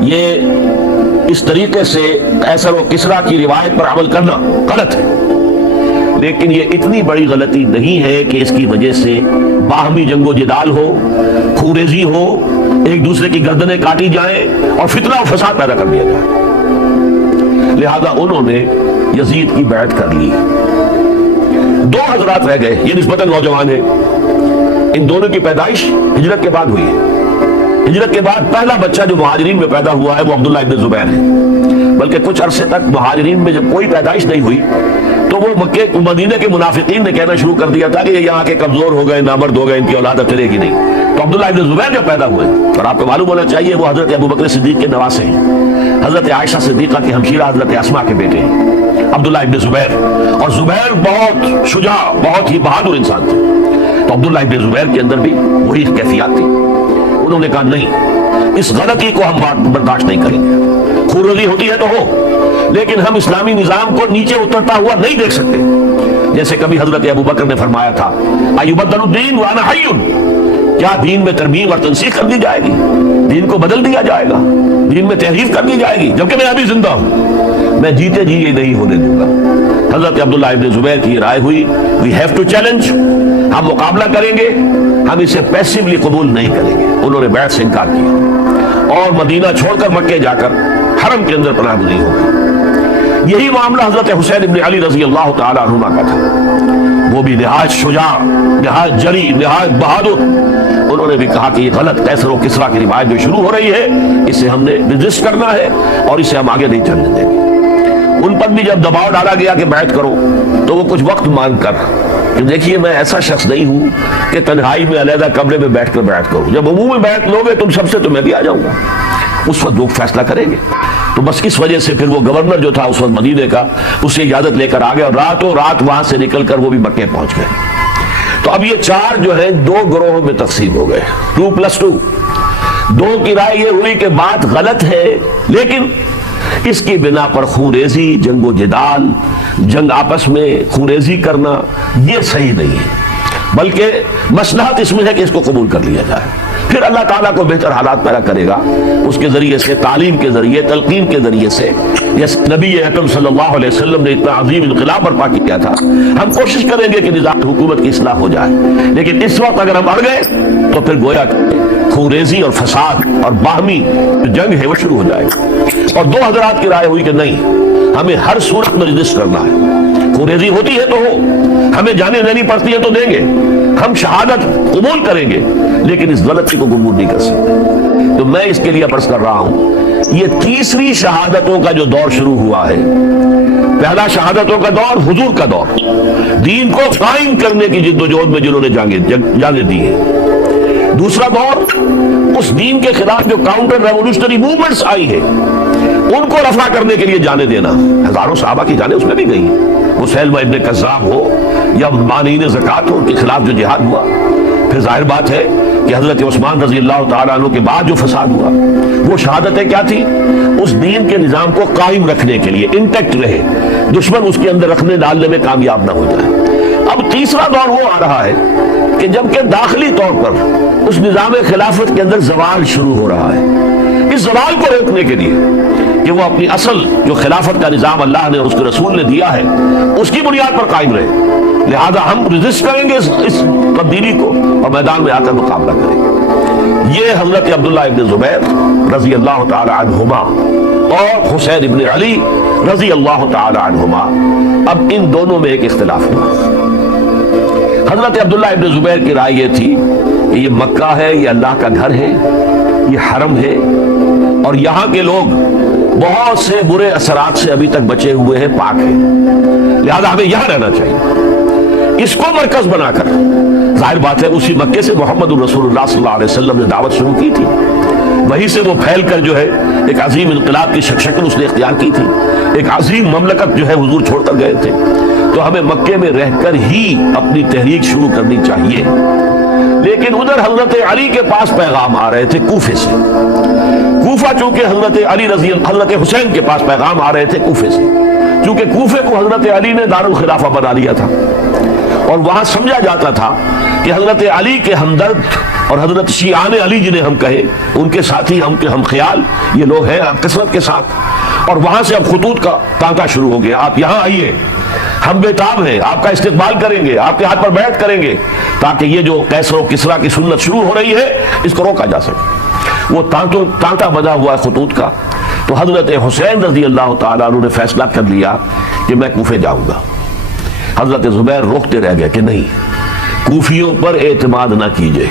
یہ اس طریقے سے قیصر و کسریٰ کی روایت پر عمل کرنا غلط ہے، لیکن یہ اتنی بڑی غلطی نہیں ہے کہ اس کی وجہ سے باہمی جنگ و جدال ہو، خوریزی ہو، ایک دوسرے کی گردنیں کاٹی جائیں اور فتنہ و فساد پیدا کر دیا جائے۔ لہذا انہوں نے یزید کی بیعت کر لی۔ 2 حضرات رہ گئے، یہ نسبتاً نوجوان ہیں، ان دونوں کی پیدائش ہجرت کے بعد ہوئی ہے۔ ہجرت کے بعد پہلا بچہ جو مہاجرین میں پیدا ہوا ہے وہ عبداللہ ابن زبیر ہے، بلکہ کچھ عرصے تک مہاجرین میں جب کوئی پیدائش نہیں ہوئی تو وہ مکے مدینہ کے منافقین نے کہنا شروع کر دیا تھا کہ یہ یہاں کے کمزور ہو گئے، نامرد ہو گئے، ان کی اولاد اب چلے گی نہیں۔ تو عبداللہ ابن زبیر جب پیدا ہوئے، اور آپ کو معلوم ہونا چاہیے وہ حضرت ابوبکر صدیق کے نواسے ہیں، حضرت عائشہ صدیقہ کی ہمشیرہ حضرت اسماء کے بیٹے ہیں عبداللہ ابن زبیر، اور زبیر بہت شجاع، بہت ہی بہادر انسان تھے، تو عبداللہ ابن زبیر کے اندر بھی وہی کیفیات تھی۔ انہوں نے کہا نہیں، اس غلطی کو ہم برداشت نہیں کریں گے، خوردی ہوتی ہے تو ہو، لیکن ہم اسلامی نظام کو نیچے اترتا ہوا نہیں دیکھ سکتے۔ جیسے کبھی حضرت ابوبکر نے فرمایا تھا ایبدل الدین وانا حی، کیا دین میں ترمیم اور تنسیخ کر دی جائے گی، دین کو بدل دیا جائے گا، دین میں تحریف کر دی جائے گی، جبکہ میں ابھی زندہ ہوں، میں جیتے جی یہ نہیں ہونے دوں گا۔ حضرت عبداللہ ابن زبیر کی رائے ہوئی we have to challenge، ہم مقابلہ کریں گے، ہم اسے پیسیولی قبول نہیں کریں گے۔ انہوں نے بیعت سے انکار کیا اور مدینہ چھوڑ کر مکے جا کر حرم کے اندر پناہ گزین ہو گئے۔ یہی معاملہ حضرت حسین ابن علی رضی اللہ تعالی عنہما کا تھا، وہ بھی نہایت شجاع، نہایت جری، نہایت بہادر۔ انہوں نے بھی کہا کہ یہ غلط قیصر و کسریٰ کی روایت جو شروع ہو رہی ہے اسے ہم نے ریزسٹ کرنا ہے اور اسے ہم آگے نہیں چلنے دیں گے۔ ان پر بھی جب دباؤ ڈالا گیا کہ بیعت کرو تو وہ کچھ وقت مانگ کر کہ دیکھیے میں ایسا شخص نہیں ہوں کہ تنہائی میں علیحدہ کمرے میں بیٹھ کر بیعت کروں، جب عمومی بیعت لوگے تم سب سے تو میں بھی آ جاؤں گا، اس وقت لوگ فیصلہ کریں گے۔ تو بس اس وجہ سے پھر وہ گورنر جو تھا اس وقت مدینے کا، اسے اجازت لے کر آ گئے اور راتوں رات وہاں سے نکل کر وہ بھی مکے پہنچ گئے۔ تو اب یہ 4 جو ہیں 2 گروہوں میں تقسیم ہو گئے، 2+2۔ 2 کی رائے یہ ہوئی کہ بات غلط ہے، لیکن اس کی بنا پر خونریزی، جنگ و جدال، جنگ آپس میں خونریزی کرنا یہ صحیح نہیں ہے، بلکہ مصلحت اس میں ہے کہ اس کو قبول کر لیا جائے۔ پھر اللہ تعالیٰ کو بہتر حالات پیدا کرے گا اس کے ذریعے سے، تعلیم کے ذریعے، تلقین کے ذریعے سے۔ جیسے نبی اکرم صلی اللہ علیہ وسلم نے اتنا عظیم انقلاب برپا کیا تھا، ہم کوشش کریں گے کہ نظام حکومت کی اصلاح ہو جائے، لیکن اس وقت اگر ہم اڑ گئے تو پھر گویا خونریزی اور فساد اور باہمی جنگ ہے وہ شروع ہو جائے گی۔ اور 2 حضرات کی رائے ہوئی کہ نہیں، ہمیں ہر صورت میں رجسٹ کرنا ہے، خونریزی ہوتی ہے تو ہو، ہمیں جانیں لینی پڑتی ہے تو دیں گے، ہم شہادت قبول کریں گے لیکن اس غلطی کو قبول نہیں کر سکتے. تو میں اس کے لیے عرض کر رہا ہوں یہ تیسری شہادتوں کا جو دور شروع ہوا ہے. پہلا شہادتوں کا دور حضور کا دور، دین کو قائم کرنے کی جد و جہد میں جنہوں نے جانیں دی ہے. دوسرا دور اس دین کے خلاف جو کاؤنٹر ریولوشنری موومنٹس آئی ہے ان کو رفع کرنے کے لیے جانے دینا. ہزاروں صحابہ کی جانیں اس میں بھی گئی. مسیلمہ ابن کذاب ہو یا مانعین زکوٰۃ ہو، ان کے خلاف جو جہاد ہوا. پھر ظاہر بات ہے کہ حضرت عثمان رضی اللہ تعالیٰ عنہ کے بعد جو فساد ہوا وہ شہادتیں کیا تھی؟ اس دین کے نظام کو قائم رکھنے کے لیے انٹیکٹ رہے، دشمن اس کے اندر رکھنے ڈالنے میں کامیاب نہ ہو جائے. اب تیسرا دور وہ آ رہا ہے کہ جبکہ داخلی طور پر اس نظام خلافت کے اندر زوال شروع ہو رہا ہے. اس زوال کو روکنے کے لیے کہ وہ اپنی اصل جو خلافت کا نظام اللہ نے اور اس کے رسول نے دیا ہے اس کی بنیاد پر قائم رہے، لہذا ہم ریزسٹ کریں گے اس تبدیلی کو اور میدان میں آ کر مقابلہ کریں گے. یہ حضرت عبداللہ ابن زبیر رضی اللہ تعالی عنہما اور حسین ابن علی رضی اللہ تعالی عنہما، اب ان دونوں میں ایک اختلاف ہوا. حضرت عبداللہ ابن زبیر کی رائے یہ تھی کہ یہ مکہ ہے، یہ اللہ کا گھر ہے، یہ حرم ہے اور یہاں کے لوگ بہت سے برے اثرات سے ابھی تک بچے ہوئے ہیں، پاک ہیں، لہذا ہمیں یہاں رہنا چاہیے. اس کو مرکز بنا کر ظاہر بات ہے اسی مکے سے محمد الرسول اللہ صلی اللہ علیہ وسلم نے دعوت شروع کی تھی، وہیں سے وہ پھیل کر جو ہے ایک عظیم انقلاب کی شکل اس نے اختیار کی تھی، ایک عظیم مملکت جو ہے حضور چھوڑ کر گئے تھے. تو ہمیں مکے میں رہ کر ہی اپنی تحریک شروع کرنی چاہیے. لیکن ادھر حضرت علی کے پاس پیغام آ رہے تھے کوفے سے. کوفہ چونکہ حضرت حسین کے پاس پیغام آ رہے تھے کوفے سے، چونکہ کوفے کو حضرت علی نے دارالخلافہ بنا لیا تھا اور وہاں سمجھا جاتا تھا کہ حضرت علی کے ہمدرد اور حضرت شیعان علی جنہیں ہم کہیں ان کے ساتھی، ہم خیال یہ لوگ ہیں کثرت کے ساتھ. اور وہاں سے اب خطوط کا تانکا شروع ہو گیا، آپ یہاں آئیے، ہم بےتاب ہیں، آپ کا استقبال کریں گے، آپ کے ہاتھ پر بیعت کریں گے تاکہ یہ جو کیسر و کسریٰ کی سنت شروع ہو رہی ہے اس کو روکا جا سکے. وہ تانکا بنا ہوا ہے خطوط کا. تو حضرت حسین رضی اللہ تعالیٰ عنہ نے فیصلہ کر لیا کہ میں کوفے جاؤں گا. حضرت زبیر روکتے رہ گئے کہ نہیں، کوفیوں پر اعتماد نہ کیجئے،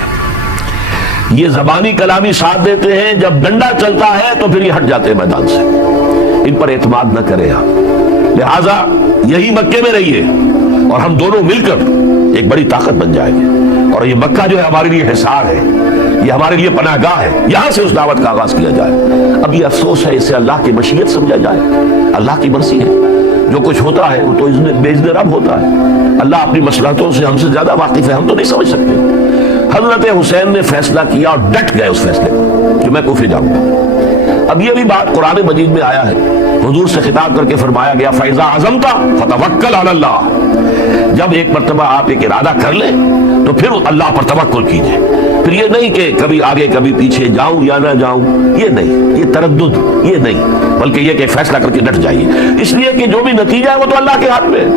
یہ زبانی کلامی ساتھ دیتے ہیں، جب ڈنڈا چلتا ہے تو پھر یہ ہٹ جاتے ہیں میدان سے، ان پر اعتماد نہ کریں آپ. لہٰذا یہی مکے میں رہیے اور ہم دونوں مل کر ایک بڑی طاقت بن جائیں گے. اور یہ مکہ جو ہے ہمارے لیے حصار ہے، یہ ہمارے لیے پناہ گاہ ہے، یہاں سے اس دعوت کا آغاز کیا جائے. اب یہ افسوس ہے اسے اللہ کی مشیت سمجھا جائے، اللہ کی مرضی ہے، جو کچھ ہوتا ہے وہ تو بے اذن رب ہوتا ہے. اللہ اپنی مصلحتوں سے ہم سے زیادہ واقف ہے، ہم تو نہیں سمجھ سکتے. حضرت حسین نے فیصلہ کیا اور ڈٹ گئے اس فیصلے کو کہ میں کوفے جاؤں گا. اب یہ بھی بات قرآن مجید میں آیا ہے، حضور سے خطاب کر کے فرمایا گیا فَإِذَا عَزَمْتَ فَتَوَكَّلْ عَلَى اللَّهِ. جب ایک مرتبہ آپ ایک ارادہ کر لیں تو پھر اللہ پر توکل کیجئے. پھر یہ نہیں کہ کبھی آگے کبھی پیچھے جاؤں یا نہ جاؤں، یہ نہیں، یہ تردد یہ نہیں، بلکہ یہ کہ فیصلہ کر کے ڈٹ جائیے، اس لیے کہ جو بھی نتیجہ ہے وہ تو اللہ کے ہاتھ میں ہے.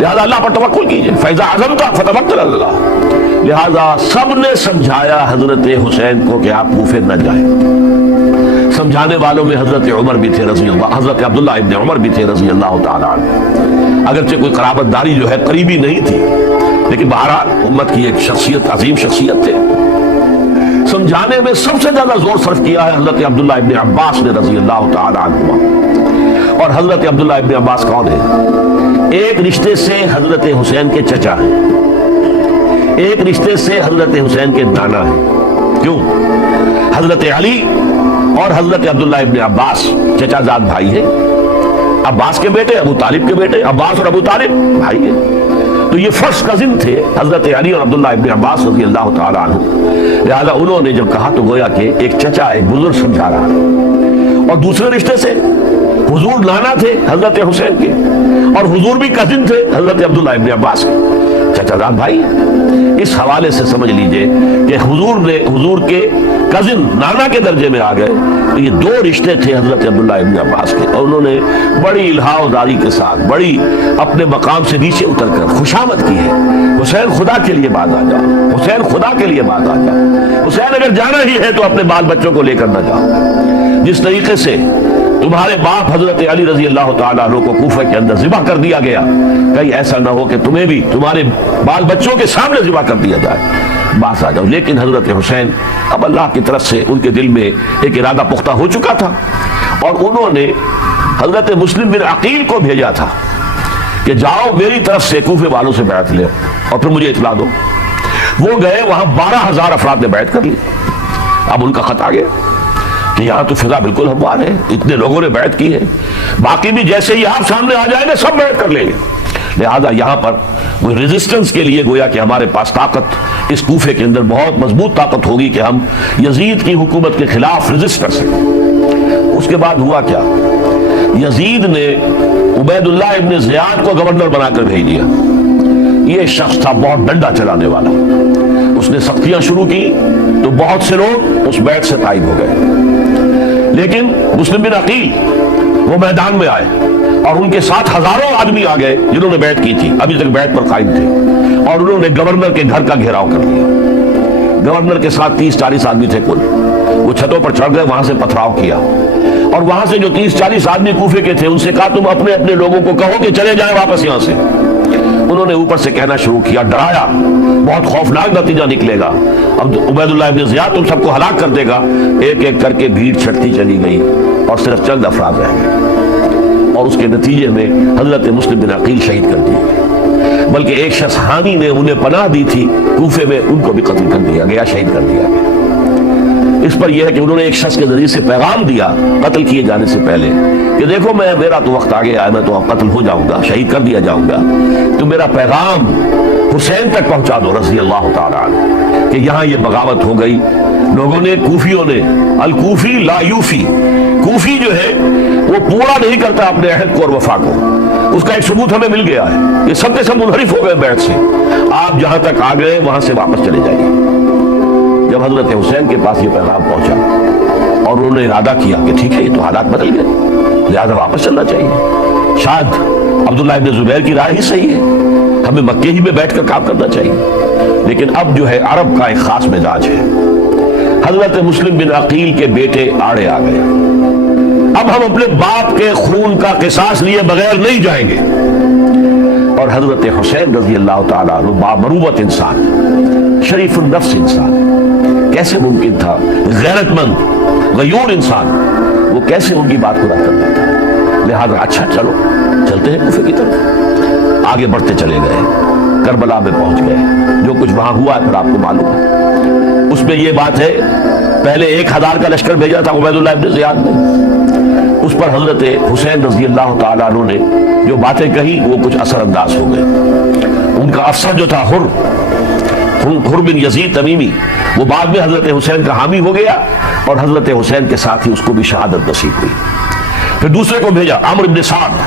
لہذا اللہ پر توکل کیجئے. فَإِذَا عَزَمْتَ فَتَوَكَّلْ عَلَى اللَّهِ. لہذا سب نے سمجھایا حضرت حسین کو کہ آپ کوفے نہ جائیں. سمجھانے والوں میں حضرت عمر بھی تھے رضی اللہ، حضرت عبداللہ ابن عمر بھی تھے رضی اللہ تعالیٰ عنہ. اگرچہ کوئی قرابت داری جو ہے قریبی نہیں تھی، لیکن بہرحال امت کی ایک شخصیت، عظیم شخصیت تھے. سمجھانے میں سب سے زیادہ زور صرف کیا ہے حضرت عبداللہ ابن عباس نے رضی اللہ تعالیٰ عنہما. اور حضرت عبداللہ ابن عباس کون ہے؟ ایک رشتے سے حضرت حسین کے چچا ہیں، ایک رشتے سے حضرت حسین کے نانا ہیں. کیوں؟ حضرت علی اور حضرت عبداللہ ابن عباس چچا زاد بھائی ہیں. عباس کے بیٹے ابو طالب کے بیٹے، عباس اور ابو طالب بھائی ہیں. تو یہ فرسٹ کزن تھے حضرت علی اور عبداللہ ابن عباس رضی اللہ تعالیٰ عنہ. لہذا انہوں نے جب کہا تو گویا کہ ایک چچا ایک بزرگ سمجھا رہا. اور دوسرے رشتے سے حضور نانا تھے حضرت حسین کے، اور حضور بھی کزن تھے حضرت عبداللہ ابن عباس کے، چچا زاد بھائی. اس حوالے سے سمجھ لیجئے کہ حضور کے کزن نانا کے درجے میں آ گئے. تو یہ دو رشتے تھے حضرت عبداللہ ابن عباس کے، اور انہوں نے بڑی الہاء داری کے ساتھ، بڑی اپنے مقام سے نیچے اتر کر خوشامد کی ہے. حسین خدا کے لیے بعد آ جا، حسین خدا کے لیے بعد آ جا. حسین اگر جانا ہی ہے تو اپنے بال بچوں کو لے کر نہ جاؤ. جس طریقے سے تمہارے باپ حضرت علی رضی اللہ تعالیٰ عنہ کو کوفہ کے اندر ذبح کر دیا گیا، کہیں ایسا نہ ہو کہ تمہیں بھی تمہارے بال بچوں کے سامنے ذبح کر دیا جائے، باس آ جاؤ۔ لیکن حضرت حسین اب اللہ کی طرف سے ان کے دل میں ایک ارادہ پختہ ہو چکا تھا، اور انہوں نے حضرت مسلم بن عقیل کو بھیجا تھا کہ جاؤ میری طرف سے کوفے والوں سے بیعت لے اور پھر مجھے اطلاع دو۔ وہ گئے، وہاں 12,000 افراد نے بیعت کر لی۔ اب ان کا خط آ گیا کہ یہاں تو فضا بالکل ہموار ہے، اتنے لوگوں نے بیعت کی ہے، باقی بھی جیسے ہی آپ سامنے آ جائیں گے سب بیعت کر لیں گے، لہذا یہاں پر وہ ریزسٹنس کے لیے گویا کہ ہمارے پاس طاقت اس کوفے کے اندر بہت مضبوط طاقت ہوگی کہ ہم یزید کی حکومت کے خلاف ریزسٹ کر سکیں۔ اس کے بعد ہوا کیا؟ یزید نے عبید اللہ ابن زیاد کو گورنر بنا کر بھیج دیا۔ یہ شخص تھا بہت ڈنڈا چلانے والا، اس نے سختیاں شروع کی تو بہت سے لوگ اس بیعت سے تائب ہو گئے، لیکن مسلم بن عقیل وہ میدان میں آئے اور ان کے ساتھ ہزاروں آدمی آ گئے جنہوں نے بیعت کی تھی، ابھی تک بیعت پر قائم تھے، اور انہوں نے گورنر کے گھر کا گھیراؤ کر لیا۔ گورنر کے ساتھ 30-40 آدمی تھے کل، وہ چھتوں پر چڑھ گئے، وہاں سے پتھراؤ کیا، اور وہاں سے جو 30-40 آدمی کوفے کے تھے ان سے کہا تم اپنے اپنے لوگوں کو کہو کہ چلے جائیں واپس یہاں سے۔ انہوں نے اوپر سے کہنا شروع کیا، ڈرایا، بہت خوفناک نتیجہ نکلے گا، اب عبید اللہ ابن زیاد تم سب کو ہلاک کر دے گا۔ ایک ایک کر کے بھیڑ چھٹتی چلی گئی اور صرف چند افراد رہ گئے، اور اس کے نتیجے میں حضرت مسلم بن عقیل شہید کر دیے، بلکہ ایک شخص حامی نے انہیں پناہ دی تھی کوفے میں، ان کو بھی قتل کر دیا گیا، شہید کر دیا گیا۔ اس پر یہ ہے کہ انہوں نے ایک شخص کے ذریعے سے پیغام دیا قتل کیے جانے سے پہلے کہ دیکھو میرا تو وقت آ گیا ہے، میں تو اب قتل ہو جاؤں گا، شہید کر دیا جاؤں گا، تو میرا پیغام حسین تک پہنچا دو رضی اللہ تعالیٰ عنہ کہ یہاں یہ بغاوت ہو گئی۔ لوگوں نے، کوفیوں نے، الکوفی لا یوفی، کوفی جو ہے وہ پورا نہیں کرتا اپنے عہد کو اور وفا کو، اس کا ایک ثبوت ہمیں مل گیا ہے، یہ سب کے سب منحرف ہو گئے بیعت سے، آپ جہاں تک آ گئے وہاں سے واپس چلے جائیے۔ جب حضرت حسین کے پاس یہ پیغام پہنچا اور انہوں نے ارادہ کیا کہ ٹھیک ہے یہ تو حالات بدل گئے، لہذا واپس چلنا چاہیے، شاید عبداللہ ابن زبیر کی رائے ہی صحیح ہے، ہمیں مکے ہی میں بیٹھ کر کام کرنا چاہیے۔ لیکن اب جو ہے عرب کا ایک خاص مزاج ہے، حضرت مسلم بن عقیل کے بیٹے آڑے آ گئے، اب ہم اپنے باپ کے خون کا قصاص لیے بغیر نہیں جائیں گے۔ اور حضرت حسین رضی اللہ تعالیٰ عنہ بامروت انسان، شریف النفس انسان، کیسے ممکن تھا غیرت مند غیور انسان وہ کیسے ان کی بات کو رد کر دیتا؟ لہذا اچھا چلو چلتے ہیں کوفے کی طرف، آگے بڑھتے چلے گئے، کربلا میں پہنچ گئے، جو کچھ وہاں ہوا ہے پھر آپ کو معلوم ہے۔ اس میں یہ بات ہے پہلے 1000 کا لشکر بھیجا تھا عبید اللہ ابن زیاد نے، اس پر حضرت حسین رضی اللہ تعالیٰ عنہ نے جو باتیں کہی وہ کچھ اثر انداز ہو گئے۔ ان کا افسر جو تھا حر بن یزید تمیمی، وہ بعد میں حضرت حسین کا حامی ہو گیا اور حضرت حسین کے ساتھ ہی اس کو بھی شہادت نصیب ہوئی۔ پھر دوسرے کو بھیجا عمرو بن سعد۔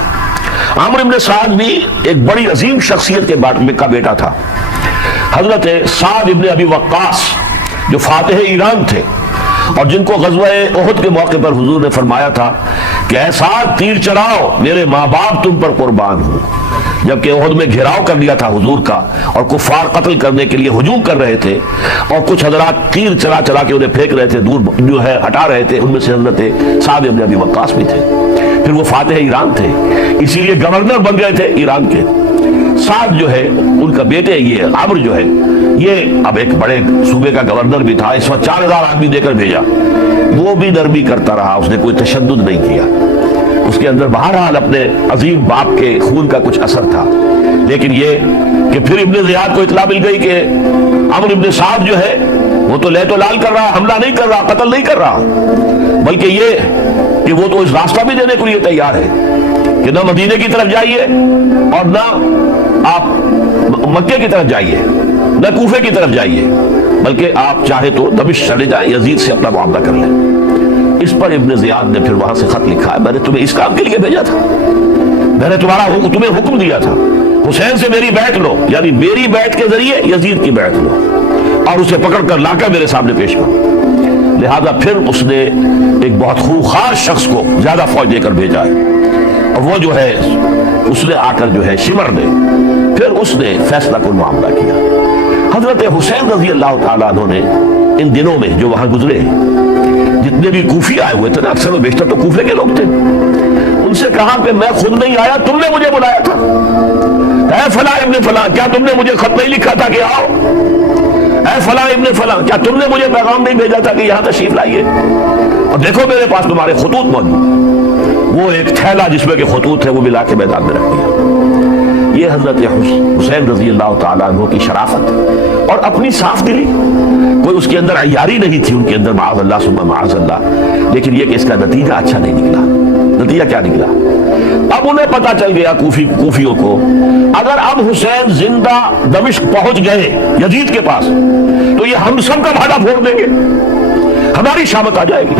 عمرو بن سعد بھی ایک بڑی عظیم شخصیت کا بیٹا تھا، حضرت سعد ابن ابی وقاص جو فاتح ایران تھے اور جن کو غزوہ احد کے موقع پر حضور نے فرمایا تھا کہ اے سعد تیر چلاؤ، میرے ماں باپ تم پر قربان ہوں۔ جبکہ احد میں گھیراؤ کر لیا تھا حضور کا اور کفار قتل کرنے کے لیے ہجوم کر رہے تھے، اور کچھ حضرات تیر چلا چلا کے انہیں پھینک رہے تھے، دور جو ہے ہٹا رہے تھے، ان میں سے حضرت سعد ابن ابی وقاص بھی تھے۔ پھر وہ فاتح ایران تھے، اسی لیے گورنر بن گئے تھے ایران کے۔ سعد جو ہے ان کا بیٹے، یہ عمرو جو ہے یہ اب ایک بڑے صوبے کا گورنر بھی تھا، اس وقت 4000 آدمی دے کر بھیجا، وہ بھی نرمی کرتا رہا، اس نے کوئی تشدد نہیں کیا، اس کے اندر بہرحال اپنے عظیم باپ کے خون کا کچھ اثر تھا۔ لیکن یہ کہ پھر ابن زیاد کو اطلاع مل گئی کہ عمرو ابن سعد جو ہے وہ تو لے تو لال کر رہا، حملہ نہیں کر رہا، قتل نہیں کر رہا، بلکہ یہ کہ وہ تو اس راستہ بھی دینے کے لیے تیار ہے کہ نہ مدینے کی طرف جائیے اور نہ آپ مکے کی طرف جائیے، نہ کوفے کی طرف جائیے، بلکہ آپ چاہے تو دمشق چلے جائیں، یزید سے اپنا معاملہ کر لیں۔ اس پر ابن زیاد نے پھر وہاں سے خط لکھا ہے، میں نے تمہیں اس کام کے لیے بھیجا تھا، میں نے تمہیں حکم دیا تھا حسین سے میری بیعت لو، یعنی میری بیعت کے ذریعے یزید کی بیعت لو اور اسے پکڑ کر لا کر میرے سامنے پیش کرو۔ لہذا پھر اس نے ایک بہت خونخوار شخص کو زیادہ فوج دے کر بھیجا ہے، اور وہ جو ہے اس نے آ کر جو ہے شمر نے پھر اس نے فیصلہ کن معاملہ کیا۔ حضرت حسین رضی اللہ تعالیٰ عنہ نے ان دنوں میں جو وہاں گزرے جتنے بھی کوفی آئے ہوئے تھے نا، اکثر و بیشتر تو کوفے کے لوگ تھے، ان سے کہا کہ میں خود نہیں آیا، تم نے مجھے بلایا تھا، اے فلاں ابن فلاں کیا تم نے مجھے خط نہیں لکھا تھا کہ آؤ؟ اے فلاں ابن فلاں کیا تم نے مجھے پیغام نہیں بھیجا تھا کہ یہاں تشریف لائیے؟ اور دیکھو میرے پاس تمہارے خطوط موجود، وہ ایک تھیلا جس میں کہ خطوط ہے وہ بھی لا کے میدان میں رکھ دیا۔ یہ حضرت حسین رضی اللہ تعالیٰ عنہ کی شرافت اور اپنی صاف دلی، کوئی اس کے اندر عیاری نہیں تھی ان کے اندر، معاذ اللہ ثم معاذ اللہ، لیکن یہ کہ اس کا نتیجہ اچھا نہیں نکلا۔ نتیجہ کیا نکلا؟ اب انہیں پتا چل گیا کوفیوں کو، اگر اب حسین زندہ دمشق پہنچ گئے یزید کے پاس تو یہ ہم سب کا بھاڑا پھوڑ دیں گے، ہماری شامت آ جائے گی،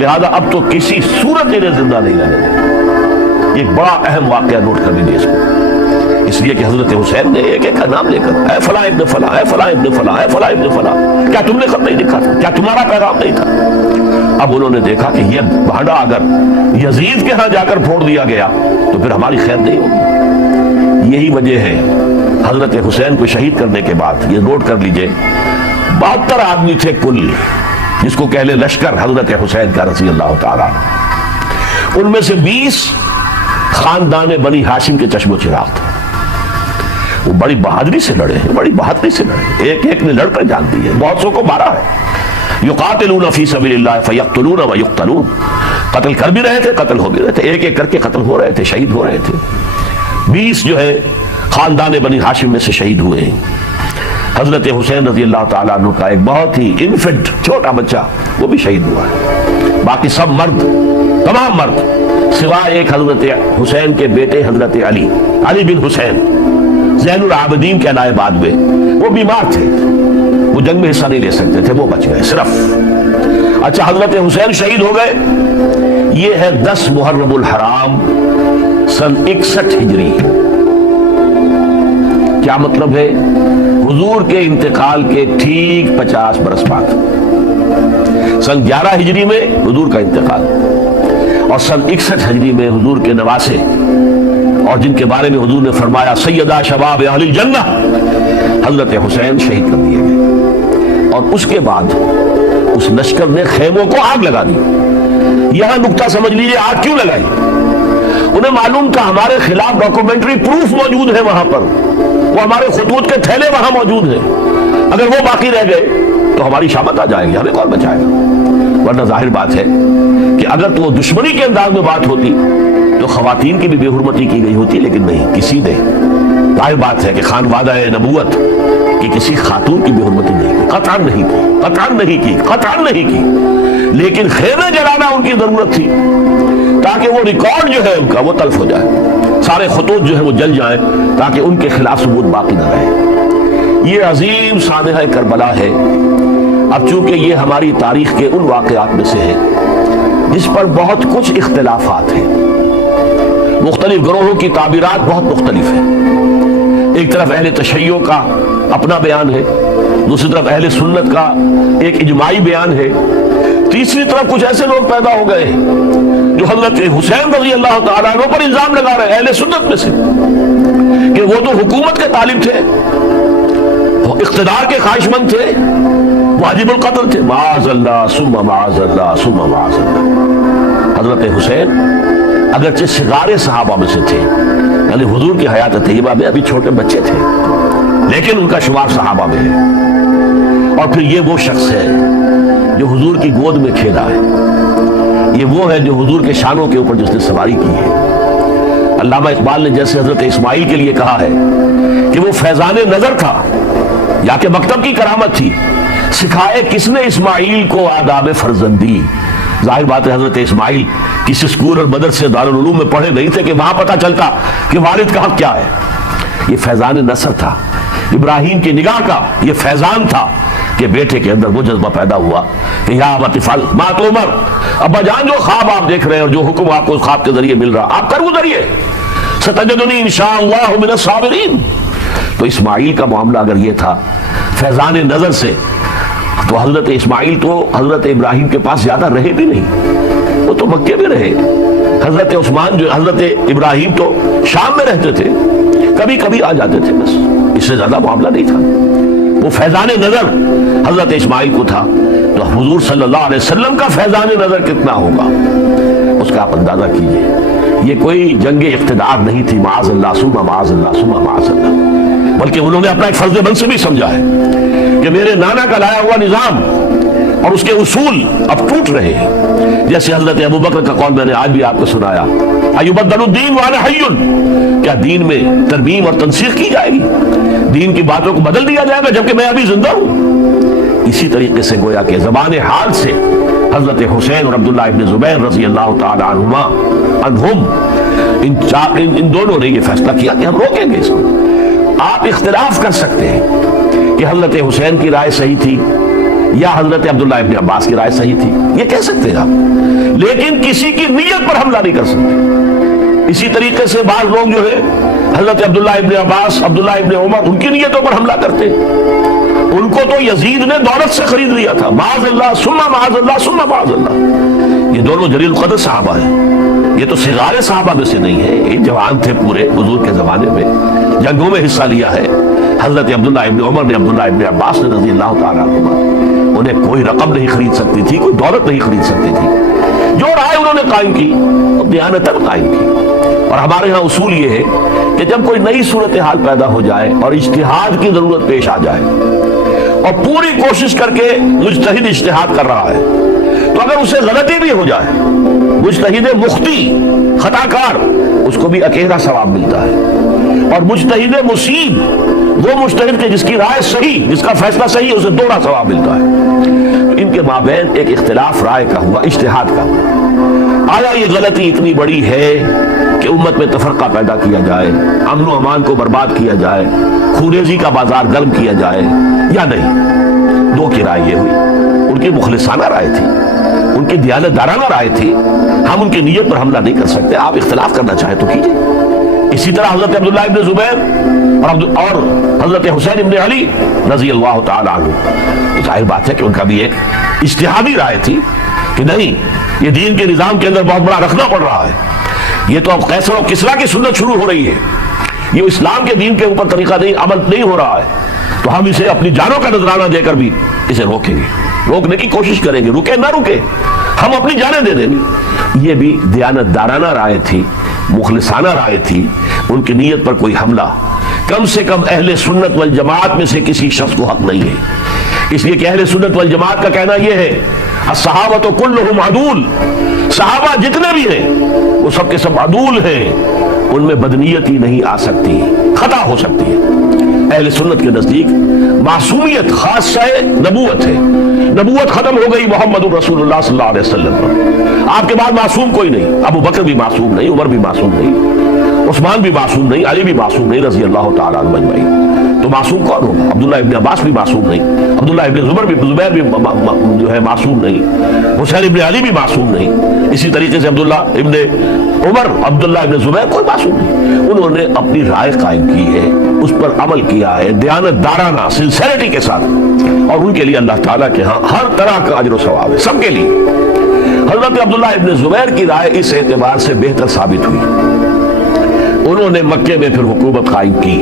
لہذا اب تو کسی صورت انہیں زندہ نہیں رہنے دیں۔ ایک بڑا اہم واقعہ نوٹ کر لیجیے اس کو، اس لیے کہ حضرت حسین نے ایک ایک کا نام لے کر، اے فلاں ابن فلاں، اے فلاں ابن فلاں، اے فلاں ابن فلاں، کیا تم نے خط نہیں لکھا تھا؟ کیا تمہارا پیغام نہیں تھا؟ اب انہوں نے دیکھا کہ یہ بھانڈا اگر یزید کے ہاں جا کر پھوڑ دیا گیا تو پھر ہماری خیر نہیں ہوگی۔ یہی وجہ ہے حضرت حسین کو شہید کرنے کے بعد، یہ نوٹ کر لیجئے، 72 آدمی تھے کل، جس کو کہہ لے لشکر حضرت حسین کا رضی اللہ تعالیٰ، ان میں سے 20 خاندان بنی ہاشم کے چشم و چراغ تھے۔ وہ بڑی بہادری سے لڑے ہیں، بڑی بہادری سے لڑے، ایک ایک نے لڑ کر جان دی ہے، بہت سو کو مارا ہے۔ یقاتلون فی سبیل اللہ فیقتلون ویقتلون، قتل کر بھی رہے تھے، قتل ہو بھی رہے تھے، ایک ایک کر کے قتل ہو رہے تھے، شہید ہو رہے تھے۔ 20 جو ہے خاندان بنی ہاشم میں سے شہید ہوئے ہیں۔ حضرت حسین رضی اللہ تعالیٰ عنہ کا ایک بہت ہی انفنٹ چھوٹا بچہ وہ بھی شہید ہوا ہے۔ باقی سب مرد، تمام مرد، سوائے ایک حضرت حسین کے بیٹے حضرت علی بن حسین زین العابدین کے نائب بعد میں، وہ بیمار تھے، وہ جنگ میں حصہ نہیں لے سکتے تھے، وہ بچ گئے صرف۔ اچھا حضرت حسین شہید ہو گئے، یہ ہے 10 محرم الحرام سن 61 ہجری۔ کیا مطلب ہے؟ حضور کے انتقال کے ٹھیک 50 برس بعد، سن 11 ہجری میں حضور کا انتقال، اور سن 61 ہجری میں حضور کے نواسے، اور جن کے بارے میں حضور نے فرمایا سیدہ شباب اہل الجنہ، حضرت حسین شہید کر دیے گئے۔ اور اس کے بعد اس لشکر نے خیموں کو آگ لگا دی۔ یہاں نکتہ سمجھ لیجیے، آگ کیوں لگائی؟ انہیں معلوم تھا ہمارے خلاف ڈاکومنٹری پروف موجود ہے وہاں پر، وہ ہمارے خطوط کے تھیلے وہاں موجود ہیں، اگر وہ باقی رہ گئے تو ہماری شامت آ جائے گی، ہمیں کون بچائے گا؟ ورنہ ظاہر بات ہے کہ اگر تو دشمنی کے انداز میں بات ہوتی تو خواتین کی بھی بے حرمتی کی گئی ہوتی، لیکن نہیں، کسی نے، ظاہر بات ہے کہ خانوادہ نبوت کہ کسی خاتون کی بے حرمتی نہیں کی، قطعاً نہیں کی، قطعاً نہیں کی، قطعاً نہیں کی، لیکن خیمے جلانا ان کی ضرورت تھی تاکہ وہ ریکارڈ جو ہے ان کا وہ تلف ہو جائے، سارے خطوط جو ہے وہ جل جائیں تاکہ ان کے خلاف ثبوت باقی نہ رہے۔ یہ عظیم سانحہ کربلا ہے۔ اب چونکہ یہ ہماری تاریخ کے ان واقعات میں سے ہے جس پر بہت کچھ اختلافات ہیں، مختلف گروہوں کی تعبیرات بہت مختلف ہیں۔ ایک طرف اہل تشیع کا اپنا بیان ہے، دوسری طرف اہل سنت کا ایک اجماعی بیان ہے، تیسری طرف کچھ ایسے لوگ پیدا ہو گئے جو حضرت حسین رضی اللہ تعالیٰ عنہ پر الزام لگا رہے ہیں اہل سنت میں سے کہ وہ تو حکومت کے طالب تھے، وہ اقتدار کے خواہش مند تھے، واجب القتل تھے۔ معاذ اللہ ثم معاذ اللہ ثم معاذ اللہ۔ حضرت حسین اگرچہ صغار صحابہ میں سے تھے، یعنی حضور کی حیات طیبہ میں ابھی چھوٹے بچے تھے، لیکن ان کا شمار صحابہ میں ہے، اور پھر یہ وہ شخص ہے جو حضور کی گود میں کھیلا ہے، یہ وہ ہے جو حضور کے شانوں کے اوپر جس نے سواری کی ہے۔ علامہ اقبال نے جیسے حضرت اسماعیل کے لیے کہا ہے کہ وہ فیضان نظر تھا یا کہ مکتب کی کرامت تھی، سکھائے کس نے اسماعیل کو آداب فرزندی۔ ظاہر بات ہے حضرت اسماعیل کسی اسکول اور مدرسے دارالعلوم میں پڑھے نہیں تھے کہ وہاں پتہ چلتا کہ والد کا حق کیا ہے۔ یہ فیضان نصر تھا، ابراہیم کی نگاہ کا یہ فیضان تھا کہ بیٹے کے اندر وہ جذبہ پیدا ہوا کہ یا ابت افعل ما تؤمر، ابا جان جو خواب آپ دیکھ رہے ہیں اور جو حکم آپ کو اس خواب کے ذریعے مل رہا آپ کر گزریے، ستجدنی انشاءاللہ من الصابرین۔ تو اسماعیل کا معاملہ اگر یہ تھا فیضان نظر سے، تو حضرت اسماعیل تو حضرت ابراہیم کے پاس زیادہ رہے بھی نہیں، وہ تو مکے میں رہے۔ حضرت عثمان جو حضرت ابراہیم تو شام میں رہتے تھے، کبھی کبھی آ جاتے تھے، بس اس سے زیادہ معاملہ نہیں تھا۔ وہ فیضان نظر حضرت اسماعیل کو تھا، تو تو حضور صلی اللہ علیہ وسلم کا فیضان نظر کتنا ہوگا اس کا آپ اندازہ کیجئے۔ یہ کوئی جنگ اقتدار نہیں تھی، معاذ اللہ ثم معاذ اللہ ثم معاذ اللہ، بلکہ انہوں نے اپنا ایک فرض منصبی سمجھا ہے کہ میرے نانا کا لایا ہوا نظام اور اس کے اصول اب ٹوٹ رہے ہیں۔ جیسے حضرت ابو بکر کا قول میں نے آج بھی آپ کو سنایا، ایبدل الدین وانا حی، کیا دین میں ترمیم اور تنسیخ کی جائے گی؟ دین کی باتوں کو بدل دیا جائے گا جبکہ میں ابھی زندہ ہوں؟ اسی طریقے سے گویا کہ زبان حال سے حضرت حسین اور عبداللہ ابن زبیر رضی اللہ تعالی عنہم ان دونوں نے یہ فیصلہ کیا کہ ہم روکیں گے اس کو۔ آپ اختلاف کر سکتے ہیں کہ حضرت حسین کی رائے صحیح تھی یا حضرت عبداللہ ابن عباس کی رائے صحیح تھی، یہ کہہ سکتے ہیں آپ، لیکن کسی کی نیت پر حملہ نہیں کر سکتے۔ اسی طریقے سے بعض لوگ جو ہے حضرت عبداللہ ابن عباس، عبداللہ ابن عمر، ان کی نیتوں پر حملہ کرتے ہیں۔ ان کو تو یزید نے دولت سے خرید لیا تھا، معاذ اللہ ثم معاذ اللہ ثم معاذ اللہ۔ یہ دونوں جلیل القدر صحابہ ہیں، یہ تو صغار صحابہ میں سے نہیں ہے، یہ جوان تھے پورے حضور کے زمانے میں، جنگوں میں حصہ لیا ہے۔ حضرت عبداللہ ابن عمر نے، عبداللہ ابن عباس نے رضی اللہ تعالیٰ عنہما، انہیں کوئی رقم نہیں خرید سکتی تھی، کوئی دولت نہیں خرید سکتی تھی۔ جو رائے انہوں نے قائم کی دیانتاً قائم کی۔ اور ہمارے ہاں اصول یہ ہے کہ جب کوئی نئی صورتحال پیدا ہو جائے اور اجتہاد کی ضرورت پیش آ جائے اور پوری کوشش کر کے مجتہد اجتہاد کر رہا ہے، تو اگر اسے غلطی بھی ہو جائے، مجتہد مخطی خطا کار، اس کو بھی اکیلا ثواب ملتا ہے، اور مجتہد مصیب وہ مجتہد کے جس کی رائے صحیح، جس کا فیصلہ صحیح، اسے دوہرا ثواب ملتا ہے۔ ان کے مابین ایک اختلاف رائے کا ہوا، اجتہاد کا ہوا۔ آیا یہ غلطی اتنی بڑی ہے کہ امت میں تفرقہ پیدا کیا جائے، امن و امان کو برباد کیا جائے، خوریزی کا بازار گرم کیا جائے، یا نہیں؟ دو کی رائے یہ ہوئی، ان کی مخلصانہ رائے تھی، ان کی دیانت دارانہ رائے تھی، ہم ان کی نیت پر حملہ نہیں کر سکتے، آپ اختلاف کرنا چاہیں تو کیجئے۔ اسی طرح حضرت عبداللہ ابن زبیر اور حضرت حسین ابن علی رضی اللہ تعالیٰ عنہ، ظاہر بات ہے کہ ان کا بھی ایک اجتہادی رائے تھی کہ نہیں، یہ دین کے نظام کے اندر بہت بڑا رکھنا پڑ رہا ہے، یہ تو اب قیصر و کسریٰ کی سنت شروع ہو رہی ہے، یہ اسلام کے دین کے اوپر طریقہ نہیں، عمل نہیں ہو رہا ہے، تو ہم اسے اپنی جانوں کا نذرانہ دے کر بھی اسے روکیں گے، روکنے کی کوشش کریں گے، رکے نہ رکے ہم اپنی جانیں دے دیں گے۔ یہ بھی دیانت دارانہ رائے تھی، مخلصانہ رائے تھی، ان کی نیت پر کوئی حملہ کم سے کم اہل سنت والجماعت میں سے کسی شخص کو حق نہیں ہے۔ اس لیے کہ اہل سنت والجماعت کا کہنا یہ ہے، الصحابۃ کلھم عدول، صحابہ جتنے بھی ہیں وہ سب کے سب عدول ہیں، ان میں بدنیتی نہیں آ سکتی، خطا ہو سکتی ہے۔ اہل سنت کے نزدیک معصومیت خاصہ نبوت ہے، نبوت ختم ہو گئی محمد رسول اللہ صلی اللہ علیہ وسلم پر، آپ کے بعد معصوم کوئی نہیں، ابو بکر بھی معصوم نہیں، عمر بھی معصوم نہیں، عثمان بھی معصوم نہیں، علی بھی معصوم نہیں رضی اللہ تعالیٰ عنہ اجمعین، تو معصوم کون ہوگا؟ عبداللہ ابن عباس بھی معصوم نہیں، عبداللہ ابن زبیر بھی جو ہے معصوم نہیں، حسین ابن علی بھی معصوم نہیں، اسی طریقے سے عبداللہ ابن عمر، عبداللہ ابن زبیر، کوئی معصوم نہیں۔ انہوں نے اپنی رائے قائم کی ہے، اس پر عمل کیا ہے دیانت دارانہ سنسیریٹی کے ساتھ، اور ان کے لیے اللہ تعالیٰ کے ہاں ہر طرح کا اجر و ثواب ہے، سب کے لیے۔ حضرت عبداللہ ابن زبیر کی رائے اس اعتبار سے بہتر ثابت ہوئی، انہوں نے مکے میں پھر حکومت قائم کی،